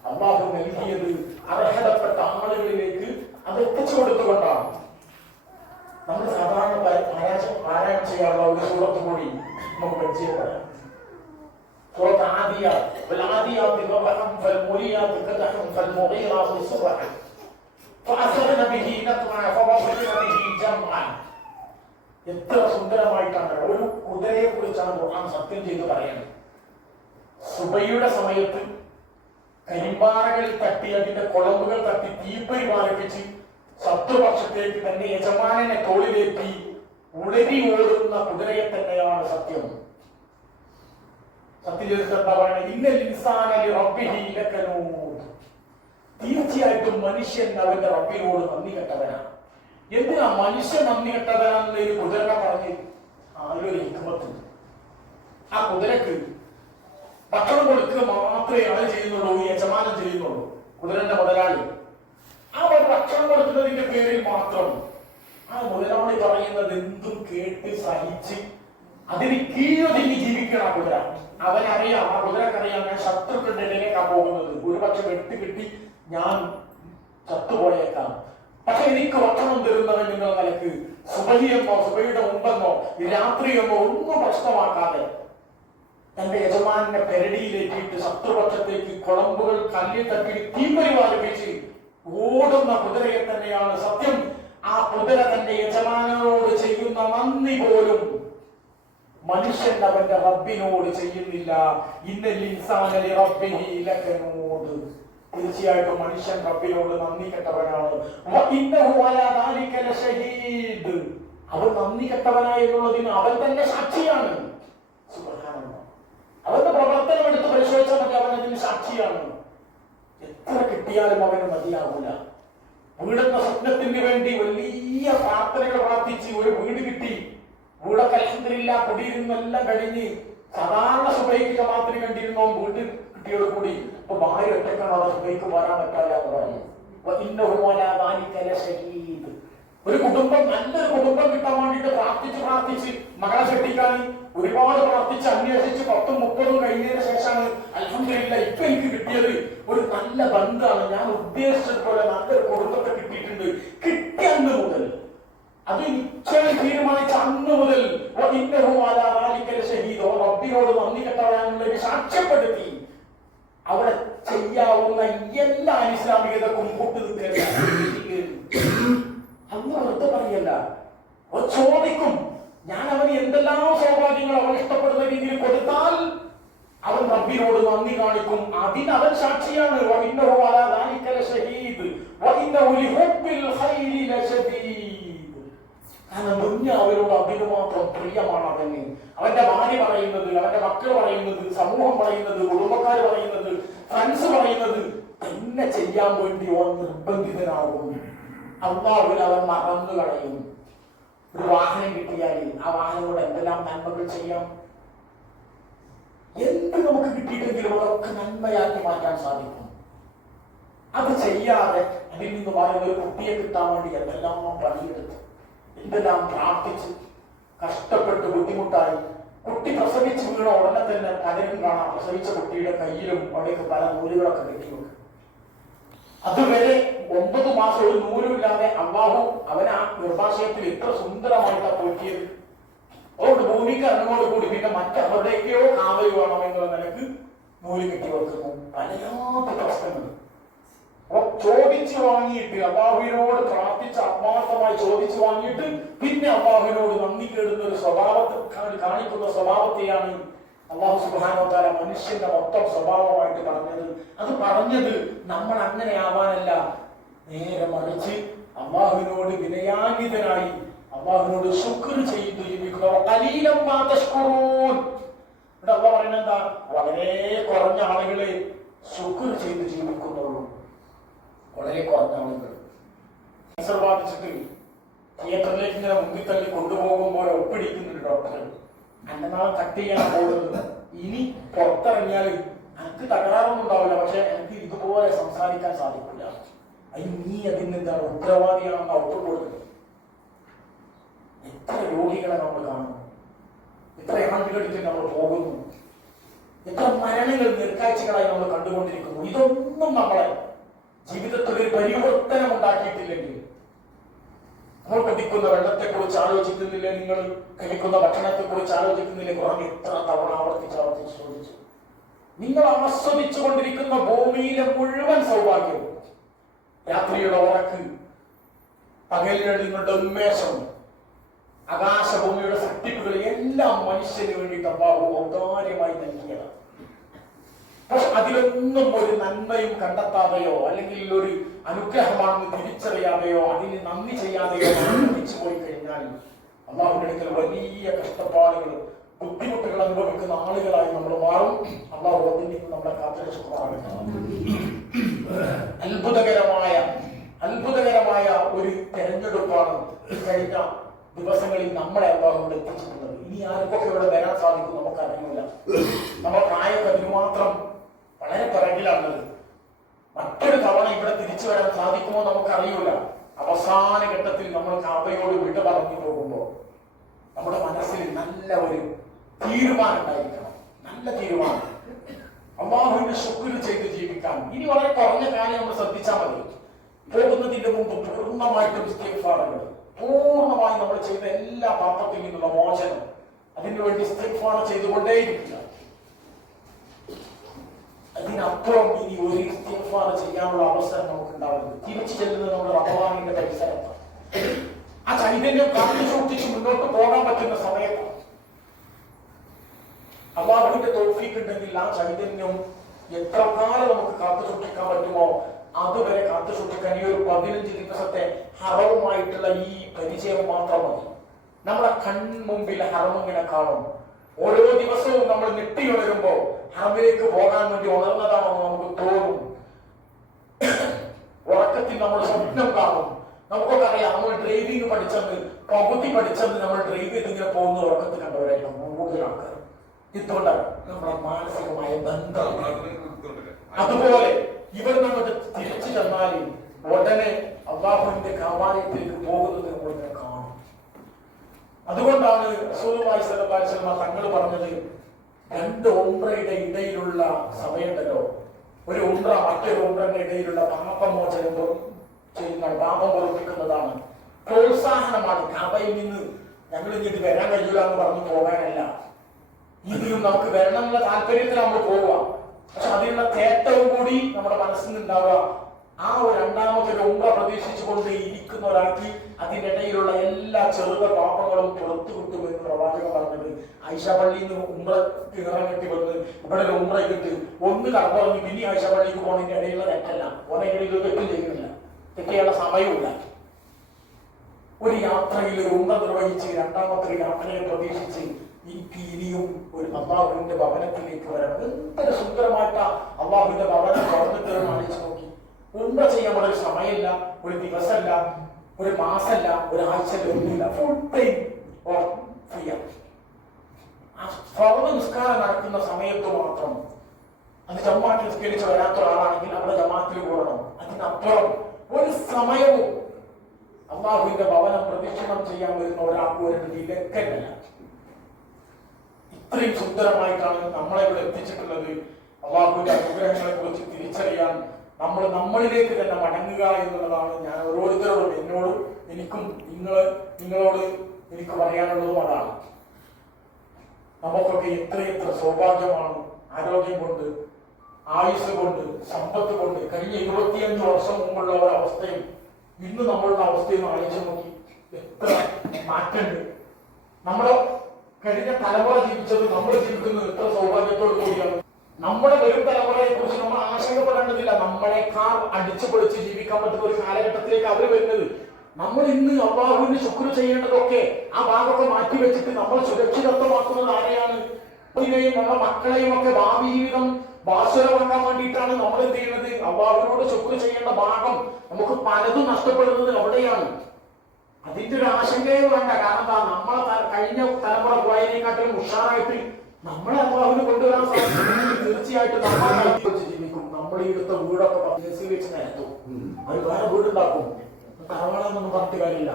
അല്ലാഹു നൽകിയത് അർഹതപ്പെട്ട ആളുകളിലേക്ക് അത് എത്തിച്ചു കൊടുത്തുകൊണ്ടാണ്. നമ്മൾ സാധാരണ പാരായണം ചെയ്യാനുള്ള ഒരു സൂറത്ത് കൂടി നമുക്ക് പരിചയപ്പെടാം. സൂറത്ത് ആദിയാത്ത്. വൽആദിയാത്തി ളബഹൻ ഫൽമുരിയാത്തി ഖദഹൻ ഫൽമുഗീറാത്തി സുബ്ഹൻ ഫഅസറന ബിഹി നഖ്അ ഫവസറന ബിഹി ജംഅ. എത്ര സുന്ദരമായിട്ടാണ് ഒരു കുതിരയെ കുറിച്ചാണ് ഖുർആൻ സത്യം ചെയ്ത് പറയുന്നത്. സുബൈയുടെ സമയത്ത് കരിമ്പാറകളിൽ തട്ടി അതിന്റെ കുളമ്പുകൾ തട്ടി തീപ്പൊരി പാലിപ്പിച്ച് ശത്രുപക്ഷത്തേക്ക് തന്റെ യജമാനനെ തോളിലേറ്റി ഉളരി ഓടുന്ന കുതിരയെ തന്നെയാണ് സത്യം. തീർച്ചയായിട്ടും മനുഷ്യൻ അവന്റെ റബ്ബിനോട് നന്ദി കെട്ടവനാണ്. എന്തിനാ മനുഷ്യൻ നന്ദി കെട്ടവനാണെന്ന് ഒരു കുതിരനെ പറഞ്ഞ് ആരൊരു ഹിക്മത്ത്. ആ കുതിരക്ക് ഭക്ഷണം കൊടുക്കുക മാത്രമേ ആള് ചെയ്യുന്നുള്ളൂ, യജമാനം ചെയ്യുന്നുള്ളൂ, കുതിരന്റെ മുതലാളി. ആ ഭക്ഷണം കൊടുക്കുന്നതിന്റെ പേരിൽ മാത്രം ആ മുതലാളി പറയുന്നത് എന്തും കേട്ട് സഹിച്ച് അതിന് കീഴൊതുങ്ങി ജീവിക്കണം കുതിര. അവനറിയാം, ആ കുതിരക്കറിയാം ഞാൻ ശത്രുക്കളുടെ ഇടയിലേക്കാണ് പോകുന്നത്, ഒരുപക്ഷെ വെട്ടി ഞാൻ ചത്തുപോയേക്കാം, പക്ഷെ എനിക്ക് ഭക്ഷണം തരുന്നവൻ നിങ്ങൾ നിലക്ക് സുബഹിയെന്നോ സുബഹിയുടെ മുമ്പെന്നോ രാത്രിയെന്നോ ഒന്നും പ്രശ്നമാക്കാതെ തന്റെ യജമാനെ പെരടിയിലേക്കിട്ട് ശത്രുപക്ഷത്തേക്ക് കുളമ്പുകൾ കല്ലിൽ തട്ടി തീപ്പൊരി പാലിപ്പിച്ച് ഓടുന്ന കുതിരയെ തന്നെയാണ് സത്യം. ആ കുതിര തന്റെ യജമാനോട് ചെയ്യുന്ന നന്ദി പോലും മനുഷ്യൻ അവന്റെ റബ്ബിനോട് ചെയ്യുന്നില്ല. ഇന്നൽ ഇൻസാന ലിറബ്ബിഹി ലകനൂദ്. തീർച്ചയായിട്ടും മനുഷ്യൻ റബ്ബിനോട് നന്ദി കെട്ടവനാണ്. വഇന്നഹു അലാ ദാലിക ലശഹീദ്. അവൻ നന്ദി കെട്ടവനായെന്നുള്ളതിന് അവൻ തന്നെ സാക്ഷിയാണ്. സുബ്ഹാനല്ലാഹ്. അവന്റെ പ്രവർത്തനം എടുത്ത് പരിശോധിച്ചാൽ മതി, അവൻ അതിന് സാക്ഷിയാണ്. എത്ര കിട്ടിയാലും അവന് മതിയാകൂല. വീടെന്ന സ്വപ്നത്തിന് വേണ്ടി വലിയ പ്രാർത്ഥനകൾ പ്രാർത്ഥിച്ച് ഒരു വീട് കിട്ടി, വീടൊക്കെ അൽഹംദുലില്ലാഹ് കുടിയിരുന്നെല്ലാം കഴിഞ്ഞ് സാധാരണ സുബൈക്ക് ജമാഅത്തിന് കണ്ടിരുന്നോ വീട് കിട്ടിയോട് കൂടി ഇപ്പൊ ഭാര്യ ഒറ്റക്കാണ്, അവിടെ സുബൈക്ക് വരാൻ പറ്റാതെ പറഞ്ഞു. ഒരു കുടുംബം, നല്ലൊരു കുടുംബം കിട്ടാൻ വേണ്ടിയിട്ട് പ്രാർത്ഥിച്ച് മകളെ കെട്ടിക്കാൻ ഒരുപാട് പ്രാർത്ഥിച്ച് അന്വേഷിച്ച് 10ഉം 30ഉം കഴിഞ്ഞതിന് ശേഷമാണ് അൽഹംദുലില്ലാഹ് ഇപ്പൊ എനിക്ക് കിട്ടിയത് ഒരു നല്ല ബന്ധമാണ്, ഞാൻ ഉദ്ദേശിച്ചതുപോലെ നല്ലൊരു കുടുംബത്തെ കിട്ടിയിട്ടുണ്ട്. കിട്ടിയ അന്ന് മുതൽ, അത് നിശ്ചയം തീരുമാനിച്ച അന്ന് മുതൽ റബ്ബിനോട് നന്ദി കെട്ടവനാണെന്നുള്ളതിന് സാക്ഷ്യപ്പെടുത്തി അവിടെ ചെയ്യാവുന്ന എല്ലാ ഇസ്ലാമികതക്കും കൂട്ടു നിൽക്കുകയാണ്. അന്ന് വെറുതെ പറയല്ല, ചോദിക്കും. ഞാൻ അവന് എന്തെല്ലാം സൗഭാഗ്യങ്ങൾ അവൻ ഇഷ്ടപ്പെടുന്ന രീതിയിൽ കൊടുത്താൽ അവൻ റബ്ബിനോട് നന്ദി കാണിക്കും. അതിന് അവൻ സാക്ഷിയാണ്. കാരണം ദുനിയാവിനോട് അതിന് മാത്രം പ്രിയമാണ് അവന്. അവന്റെ ഭാര്യ പറയുന്നത്, അവന്റെ മക്കൾ പറയുന്നത്, സമൂഹം പറയുന്നത്, കുടുംബക്കാർ പറയുന്നത്, ഫ്രണ്ട്സ് പറയുന്നത് തന്നെ ചെയ്യാൻ വേണ്ടി അവൻ നിർബന്ധിതനാകും. അല്ലാഹുവിനെ അവൻ മറന്നു കളയും. ഒരു വാഹനം കിട്ടിയാൽ ആ വാഹനം കൊണ്ട് എന്തെല്ലാം നന്മകൾ ചെയ്യാം. എന്ത് നമുക്ക് കിട്ടിയിട്ടെങ്കിലും അതൊക്കെ നന്മയാക്കി മാറ്റാൻ സാധിക്കും. അത് ചെയ്യാതെ അതിൽ നിന്ന് പറയുന്ന ഒരു കുട്ടിയെ കിട്ടാൻ വേണ്ടി എന്തെല്ലാം പണിയെടുത്ത്, എന്തെല്ലാം പ്രാർത്ഥിച്ച്, കഷ്ടപ്പെട്ട് ബുദ്ധിമുട്ടായി. കുട്ടി പ്രസവിച്ച് വീണ ഉടനെ തന്നെ പലരും കാണാം പ്രസവിച്ച കുട്ടിയുടെ കയ്യിലും അവിടേക്ക് പല നൂലുകളൊക്കെ കെട്ടിവെക്കും. അതുവരെ 9 മാസം ഒരു നൂലുമില്ലാതെ അല്ലാഹു അവൻ ആ ഗർഭാശയത്തിൽ എത്ര സുന്ദരമായിട്ടാണ് പോറ്റിയത്. അതുകൊണ്ട് ഭൂമിക്ക് അതിനോട് കൂടി പിന്നെ മറ്റെവിടേക്കോ കാവൽ വേണം എന്നുള്ള നിലക്ക് നൂല് കെട്ടി വെക്കുന്നു. പലയാത്ത പ്രശ്നങ്ങൾ. അപ്പൊ ചോദിച്ചു വാങ്ങിയിട്ട് അല്ലാഹുവിനോട് പ്രാർത്ഥിച്ച് ആത്മാർത്ഥമായി ചോദിച്ചു വാങ്ങിയിട്ട് പിന്നെ അല്ലാഹുവിനോട് നന്ദി കേടുന്ന ഒരു സ്വഭാവത്തെ കാണിക്കുന്ന സ്വഭാവത്തെയാണ് അല്ലാഹു സുബ്ഹാനഹു വ തആല മനുഷ്യന്റെ മൊത്തം സ്വഭാവമായിട്ട് പറഞ്ഞത്. അത് പറഞ്ഞത് നമ്മൾ അങ്ങനെ ആവാനല്ല, നേരെ മറിച്ച് അല്ലാഹുവിനോട് വിനയാന്വിതനായി അല്ലാഹുവിനോട് ശുക്ർ ചെയ്തു ജീവിക്കുന്നവർ ഖലീലൻ മാ തശ്കുറൂൻ. ഇവിടെ അല്ലാഹു പറയുന്നത് എന്താ? വളരെ കുറഞ്ഞ ആളുകളെ ശുക്ർ ചെയ്ത് ജീവിക്കുന്നുള്ളൂ. വളരെ കുറഞ്ഞ ആളുകൾ. ക്യാൻസർ ബാധിച്ചിട്ട് തിയേറ്ററിലേക്ക് ഇങ്ങനെ മുന്നിൽ തള്ളി കൊണ്ടുപോകുമ്പോൾ ഒപ്പിടിക്കുന്നുണ്ട് ഡോക്ടർ. അന്നനാൾ കട്ട് ചെയ്യാൻ പോകുന്നത്. ഇനി പുറത്തിറങ്ങിയാൽ എനിക്ക് തകരാറൊന്നും ഉണ്ടാവില്ല, പക്ഷെ എനിക്ക് ഇതുപോലെ സംസാരിക്കാൻ സാധിക്കില്ല. നീ അതിനെന്താണ് ഉത്തരവാദിയാണെന്ന് ഒപ്പ് കൊടുക്കുന്നത്. എത്ര രോഗികളെ നമ്മൾ കാണുന്നു, എത്ര ആണ്ടുകളിലേക്ക് നമ്മൾ പോകുന്നു, എത്ര മരണങ്ങൾ നേർക്കാഴ്ചകളായി നമ്മൾ കണ്ടുകൊണ്ടിരിക്കുന്നു. ഇതൊന്നും നമ്മളെ ജീവിതത്തിൽ ഒരു പരിവർത്തനം ഉണ്ടാക്കിയിട്ടില്ലെങ്കിൽ, നമ്മൾ കുടിക്കുന്ന വെള്ളത്തെക്കുറിച്ച് ആലോചിക്കുന്നില്ല, നിങ്ങൾ കഴിക്കുന്ന ഭക്ഷണത്തെക്കുറിച്ച് ആലോചിക്കുന്നില്ല. ഖുർആൻ എത്ര തവണ ആവർത്തിച്ച് ചോദിച്ചു. നിങ്ങൾ ആസ്വദിച്ചു കൊണ്ടിരിക്കുന്ന ഭൂമിയിലെ മുഴുവൻ സൗഭാഗ്യവും, രാത്രിയുടെ ഉറക്ക്, പകലിൽ നിങ്ങളുടെ ഉന്മേഷം, ആകാശഭൂമിയുടെ സൃഷ്ടിപ്പുകൾ എല്ലാം മനുഷ്യന് വേണ്ടിയിട്ട് അല്ലാഹു ഔദാര്യമായി നൽകിയതാണ്. പക്ഷെ അതിലൊന്നും ഒരു നന്മയും കണ്ടെത്താതെയോ അല്ലെങ്കിൽ ഒരു അനുഗ്രഹമാണെന്ന് തിരിച്ചറിയാതെയോ അതിന് നന്ദി ചെയ്യാതെയോ തിരിച്ചു പോയി കഴിഞ്ഞാൽ അല്ലാഹുവിന്റെ അടുക്കൽ വലിയ കഷ്ടപ്പാടുകൾ ബുദ്ധിമുട്ടുകൾ അനുഭവിക്കുന്ന ആളുകളായി നമ്മൾ മാറും. അല്ലാഹു അതിൽ നിന്ന് നമ്മളെ കാത്തുരക്ഷിക്കുമാറാകട്ടെ. അത്ഭുതകരമായ ഒരു തെരഞ്ഞെടുപ്പാണ് കഴിഞ്ഞ ദിവസങ്ങളിൽ നമ്മളെ അല്ലാഹുവിടെ എത്തിച്ചിട്ടുള്ളത്. ഇനി ആർക്കൊക്കെ ഇവിടെ വരാൻ സാധിക്കും നമുക്കറിയില്ല. നമ്മൾ പ്രായമൊക്കെ അതിന് മാത്രം വളരെ പിറകിലാണത്. മറ്റൊരു തവണ ഇവിടെ തിരിച്ചു വരാൻ സാധിക്കുമോ നമുക്കറിയില്ല. അവസാന ഘട്ടത്തിൽ നമ്മൾ കാബയോട് വിട പറഞ്ഞു പോകുമ്പോൾ നമ്മുടെ മനസ്സിൽ നല്ല ഒരു തീരുമാനം ഉണ്ടായിരിക്കണം. നല്ല തീരുമാനം, അല്ലാഹുവിന്റെ ശുക്ർ ചെയ്ത് ജീവിക്കാൻ. ഇനി വളരെ കുറഞ്ഞ കാര്യം നമ്മൾ ശ്രദ്ധിച്ചാൽ മതി. പോകുന്നതിന്റെ മുമ്പ് പൂർണ്ണമായിട്ടും ഇസ്തിഗ്ഫാറുകൾ, പൂർണ്ണമായി നമ്മൾ ചെയ്ത എല്ലാ പാപത്തിൽ നിന്നുള്ള മോചനം, അതിനുവേണ്ടി ഇസ്തിഗ്ഫാർ ചെയ്തുകൊണ്ടേയിരിക്കുക. അതിനപ്പുറം ഇനി ഒരു ഇസ്തിഗ്ഫാർ ചെയ്യാനുള്ള അവസരം നമുക്ക് ഉണ്ടാവുന്നത് തിരിച്ചു ചെല്ലുന്നത് നമ്മുടെ റമളാനിന്റെ പരിസരത്താണ്. ആ ചൈതന്യം കാത്തു സൂക്ഷിച്ച് മുന്നോട്ട് പോകാൻ പറ്റുന്ന സമയത്താണ്. അല്ലാഹുവിന്റെ തൗഫീഖ് ഉണ്ടെങ്കിൽ ആ ചൈതന്യം എത്ര കാലം നമുക്ക് കാത്തു സൂക്ഷിക്കാൻ പറ്റുമോ അതുവരെ കാത്തു സൂക്ഷിക്കാൻ ഈ ഒരു 15 ദിവസത്തെ ഹറവുമായിട്ടുള്ള ഈ പരിചയം മാത്രം മതി. നമ്മുടെ കൺമുമ്പിൽ ഹറമിങ്ങനെ കാണും. ഓരോ ദിവസവും നമ്മൾ ഞെട്ടി ഉണരുമ്പോ ഹറമിലേക്ക് പോകാൻ വേണ്ടി ഉണർന്നതാണെന്ന് നമുക്ക് തോന്നും. ഉറക്കത്തിൽ നമ്മൾ സ്വപ്നം കാണും. നമുക്കൊക്കെ അറിയാം, നമ്മൾ ഡ്രൈവിംഗ് പഠിച്ചെന്ന് പകുതി പഠിച്ചെന്ന് നമ്മൾ ഡ്രൈവ് ചെയ്ത് ഇങ്ങനെ പോകുന്ന ഉറക്കത്തിൽ കണ്ടവരായിരിക്കും കൂടുതൽ ആൾക്കാർ. ഇതുകൊണ്ടാണ് നമ്മുടെ മാനസികമായ ബന്ധം. അതുപോലെ ഇവർ നമുക്ക് തിരിച്ചു ചെന്നാൽ ഉടനെ അല്ലാഹുവിന്റെ കാവാലയത്തിലേക്ക് പോകുന്നത് നമ്മൾ ഇങ്ങനെ കാണും. അതുകൊണ്ടാണ് റസൂലുള്ളാഹി സ്വല്ലല്ലാഹു അലൈഹി വസല്ലം തങ്ങൾ പറഞ്ഞത്, 2 ഉംറയുടെ ഇടയിലുള്ള സമയമുണ്ടല്ലോ, ഒരു ഉംറ മറ്റൊരു ഉംറയുടെ ഇടയിലുള്ള പാപമോചനം ചെയ്യുന്നതാണ്, പാപം പൊറുപ്പിക്കുന്നതാണ്, പ്രോത്സാഹനമാണ്. കഅബയിൽ നിന്ന് ഞങ്ങൾ ഇങ്ങോട്ട് വരാൻ കഴിയില്ല എന്ന് പറഞ്ഞു പോകാനല്ല, ഇതിലും നമുക്ക് വരണം എന്നുള്ള താല്പര്യത്തിൽ നമ്മൾ പോവുക. പക്ഷെ അതിനുള്ള തേട്ടവും കൂടി നമ്മുടെ മനസ്സിൽ നിന്നുണ്ടാവുക. ആ ഒരു രണ്ടാമത്തെ ഒരു ഉംറ പ്രതീക്ഷിച്ചുകൊണ്ട് ഇരിക്കുന്ന ഒരാൾക്ക് അതിനിടയിലുള്ള എല്ലാ ചെറുത പാപങ്ങളും പുറത്തു കിട്ടുമെന്ന് പ്രവാചകൻ പറഞ്ഞത്. ആയിഷ പള്ളിയിൽ നിന്ന് ഉംറ ഇറങ്ങി വന്ന് ഇവിടെ ഒരു ഉംറ കിട്ടി ഒന്ന് കടന്നു പിന്നെ ആയിഷ പള്ളിക്ക് പോകുന്നതിന്റെ ഇടയിലുള്ള തെറ്റല്ല, ഓരോ തെറ്റും ചെയ്യുന്നില്ല, തെറ്റിയുള്ള സമയമില്ല. ഒരു യാത്രയിൽ ഒരു ഉംറ നിർവഹിച്ച് രണ്ടാമത്തെ യാത്രയെ പ്രതീക്ഷിച്ച് എനിക്ക് ഇനിയും ഒരു അല്ലാഹുവിന്റെ ഭവനത്തിലേക്ക് വരണം. എന്തൊരു സുന്ദരമായിട്ടാ അല്ലാഹുവിന്റെ ഭവനം തുറന്നിട്ട് ആലോചിച്ച് നോക്കി. ഉംറ ചെയ്യാൻ ഒരു സമയമില്ല, ഒരു ദിവസമല്ല, ഒരു മാസമല്ല, ഒരാഴ്ച ഒന്നുമില്ല, ഫുൾ ടൈം ഫ്രീയാണ്. ആ ഫർദ് നിസ്കാരം നടക്കുന്ന സമയത്ത് മാത്രം അത് ജമാഅത്ത് നിസ്കരിച്ച് വരാത്ത ഒരാളാണെങ്കിൽ അവിടെ ജമാഅത്തിൽ കൂടണം. അതിനപ്പുറം ഒരു സമയവും അല്ലാഹുവിന്റെ ഭവനം പ്രദക്ഷിണം ചെയ്യാൻ വരുന്ന ഒരാൾക്ക് ഒരു വിലക്കല്ല. ഇത്രയും സുന്ദരമായിട്ടാണ് നമ്മളെ ഇവിടെ എത്തിച്ചിട്ടുള്ളത്. അല്ലാഹുവിന്റെ അനുഗ്രഹങ്ങളെ കുറിച്ച് തിരിച്ചറിയാൻ നമ്മൾ നമ്മളിലേക്ക് തന്നെ മടങ്ങുക എന്നുള്ളതാണ് ഞാൻ ഓരോരുത്തരോടും, എന്നോടും എനിക്കും നിങ്ങളോട് എനിക്ക് പറയാനുള്ളതും അതാണ്. നമുക്കൊക്കെ എത്രയെത്ര സൗഭാഗ്യമാണ് ആരോഗ്യം കൊണ്ട്, ആയുസ് കൊണ്ട്, സമ്പത്ത് കൊണ്ട്. കഴിഞ്ഞ 25 വർഷം മുമ്പുള്ള ഒരവസ്ഥയും ഇന്ന് നമ്മളുടെ അവസ്ഥയും ആലോചിച്ച് നോക്കി, എത്ര മാറ്റമുണ്ട്. നമ്മുടെ കഴിഞ്ഞ തലമുറ ജീവിച്ചത് നമ്മൾ ജീവിക്കുന്നത് എത്ര സൗഭാഗ്യത്തോടു കൂടിയാണ്. നമ്മുടെ വരും തലമുറയെ കുറിച്ച് നമ്മൾ ആശങ്കപ്പെടേണ്ടതില്ല. നമ്മളെക്കാൾ അടിച്ചു പൊളിച്ച് ജീവിക്കാൻ പറ്റുന്ന ഒരു കാലഘട്ടത്തിലേക്ക് അവർ വരുന്നത്. നമ്മൾ ഇന്ന് അല്ലാഹുവിന് ശുക്ർ ചെയ്യേണ്ടതൊക്കെ ആ ഭാഗമൊക്കെ മാറ്റി വെച്ചിട്ട് നമ്മൾ സുരക്ഷിതത്വമാക്കുന്നത് ആരെയാണ്? ഇതിനെയും നമ്മുടെ മക്കളെയും ഒക്കെ ഭാവി ജീവിതം ഭാസുരമാക്കാൻ വേണ്ടിയിട്ടാണ് നമ്മൾ എന്ത് ചെയ്യുന്നത്? അല്ലാഹുവിനോട് ശുക്ർ ചെയ്യേണ്ട ഭാഗം നമുക്ക് പലതും നഷ്ടപ്പെടുന്നത് അവിടെയാണ്. അതിന്റെ ഒരു ആശങ്കയെ വേണ്ട. കാരണം എന്താ, നമ്മളെ കഴിഞ്ഞ തലമുറ പോയതിനെക്കാട്ടിലും ഉഷാറായിട്ട് നമ്മളെ അല്ലാഹുവിന് കൊണ്ടുവരാൻ സാധിക്കും. തീർച്ചയായിട്ടും നമ്മൾ വെച്ച് ജീവിക്കും. നമ്മൾ ഈ എടുത്ത വീടൊക്കെ വെച്ച് നിരത്തും, അവർ വേറെ വീടുണ്ടാക്കും. തറവാടെന്നൊന്നും പറഞ്ഞിട്ട് കാര്യമില്ല.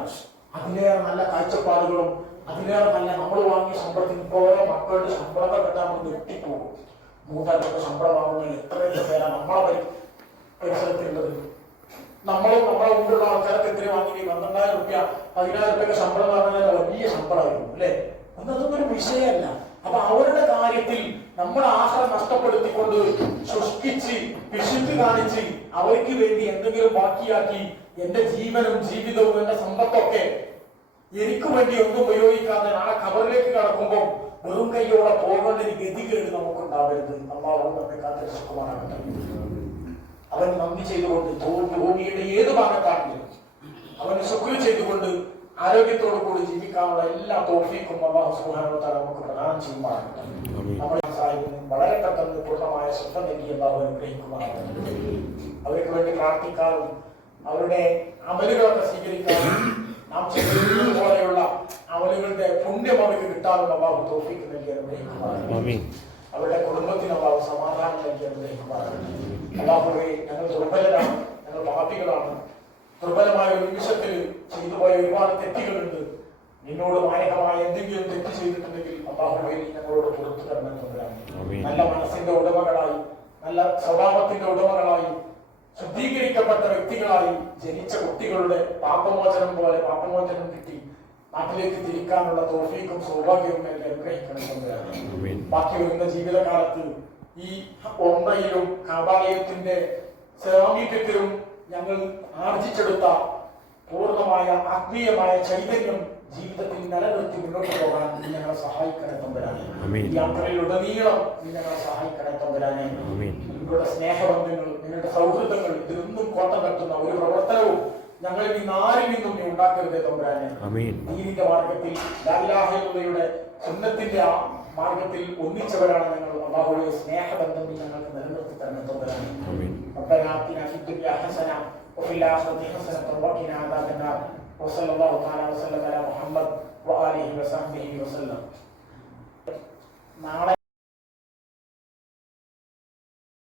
അതിലേറെ നല്ല കാഴ്ചപ്പാടുകളും അതിലേറെ നല്ല നമ്മൾ വാങ്ങിയ ശമ്പളത്തിന് ഓരോ മക്കളുടെ ശമ്പളമൊക്കെ കിട്ടാൻ നമ്മൾ വെട്ടിപ്പോകും. മൂന്നാഴ്ച ശമ്പളം വാങ്ങുന്ന എത്രയൊക്കെ പേരാണ് നമ്മളെ പരിസരത്തുള്ളത്. നമ്മളെ മുമ്പുള്ള ആൾക്കാരൊക്കെ എത്ര വാങ്ങി 12,000 രൂപ 10,000 രൂപ ശമ്പളം എന്ന് പറഞ്ഞാൽ വലിയ ശമ്പളമായിരുന്നു അല്ലെ? അതൊന്നും ഒരു വിഷയമല്ല. അപ്പൊ അവരുടെ കാര്യത്തിൽ നമ്മൾ ആഹാരം നഷ്ടപ്പെടുത്തിക്കൊണ്ട് ശുഷ്കിച്ച് പിശുക്ക് കാണിച്ച് അവർക്ക് വേണ്ടി എന്തെങ്കിലും ബാക്കിയാക്കി എന്റെ ജീവനും ജീവിതവും എന്റെ സമ്പത്തൊക്കെ എനിക്ക് വേണ്ടി ഒന്നും ഉപയോഗിക്കാതെ നാളെ ഖബറിലേക്ക് കടക്കുമ്പോൾ വെറും കൈയോടെ പോകേണ്ട ഒരു ഗതികേട് നമുക്കുണ്ടാവരുത്. അല്ലാഹു നമ്മെ കാത്തിരക്ഷിക്കുമാറാകട്ടെ. അവൻ നന്ദി ചെയ്തുകൊണ്ട് ഭൂമിയുടെ ഏത് ഭാഗത്താണെങ്കിലും അവന് ശുക്ർ ചെയ്തുകൊണ്ട് ആരോഗ്യത്തോടു കൂടി ജീവിക്കാനുള്ള എല്ലാ തൗഫീഖും അല്ലാഹു സുബ്ഹാനഹു വ തആല നമുക്ക് പ്രദാനം ചെയ്യുമാറാകട്ടെ. നമ്മുടെ സാഹിബിന് വളരെ പെട്ടെന്ന് പൂർണ്ണമായ ശ്രദ്ധ നൽകി അല്ലാഹു അനുഗ്രഹിക്കുമാറാകട്ടെ. അവർക്ക് വേണ്ടി പ്രാർത്ഥിക്കാനും അവരുടെ അമലുകളൊക്കെ സ്വീകരിക്കാനും നാം ചെയ്യുന്നത് പോലെയുള്ള അമലുകളുടെ പുണ്യം അവർക്ക് കിട്ടാനും അല്ലാഹു തൗഫീഖ് നൽകി അനുഗ്രഹിക്കുമാറാകട്ടെ. അവരുടെ കുടുംബത്തിന് അല്ലാഹു സമാധാനം നൽകി അനുഗ്രഹിക്കുമാറാകട്ടെ. അല്ലാഹുവേ, ഞങ്ങൾ ദുർബലരാണ്, ഞങ്ങൾ പാപികളാണ്. ദുർബലമായ ഒരു നിമിഷത്തിൽ ചെയ്തു പോയ ഒരുപാട് തെറ്റുകളുണ്ട്. നിന്നോട് മാരകമായ എന്തെങ്കിലും തെറ്റ് ചെയ്തിട്ടുണ്ടെങ്കിൽ അല്ലാഹുവേ ഞങ്ങളോട് പുറത്തു തരണമെന്നവരാണ്. നല്ല മനസ്സിന്റെ ഉടമകളായി, നല്ല സ്വഭാവത്തിന്റെ ഉടമകളായി, ശുദ്ധീകരിക്കപ്പെട്ട വ്യക്തികളായി ജനിച്ച കുട്ടികളുടെ പാപമോചനം പോലെ പാപമോചനം കിട്ടി നാട്ടിലേക്ക് തിരിക്കാനുള്ള തൗഫീഖും സൗഭാഗ്യവും എല്ലാം അനുഗ്രഹിക്കണമെന്നവരാണ്. ബാക്കി വരുന്ന ജീവിതകാലത്ത് ഈ ഒമ്പയിലും കാബാലയത്തിന്റെ സാമീപ്യത്തിലും ഞങ്ങൾ ആർജിച്ചെടുത്ത പൂർണ്ണമായ ആത്മീയമായ ചൈതന്യം ജീവിതത്തിൽ നിലനിർത്തി മുന്നോട്ട് പോകാൻ നീ ഞങ്ങളെ സഹായിക്കണേ തമ്പുരാനെ. ഈ യാത്രയിലുടനീളം നീ ഞങ്ങളെ സഹായിക്കണേ തമ്പുരാനെ. നിങ്ങളുടെ സ്നേഹബന്ധങ്ങൾ, നിങ്ങളുടെ സൗഹൃദങ്ങൾ ഇതിലൊന്നും കോട്ടം തട്ടുന്ന ഒരു പ്രവർത്തനവും ഞങ്ങളിൽ നിന്ന് ആരിൽ നിന്നും നീ ഉണ്ടാക്കരുതേ തമ്പുരാനെ. ദീനിന്റെ മാർഗത്തിൽ ലാ ഇലാഹ ഇല്ലല്ലാഹയുടെ സുന്നത്തിന്റെ ആ മാർഗത്തിൽ ഒന്നിച്ചവരാണ് ഞങ്ങൾ. അല്ലാഹുവേ, സ്നേഹബന്ധം നീ ഞങ്ങൾക്ക് നിലനിർത്തി തരണം തമ്പുരാനെ. ربنا آتنا في الدنيا حسنة وفي الآخرة حسنة وقنا عذاب النار وصلى الله تعالى وسلم على محمد وآله وصحبه وسلم.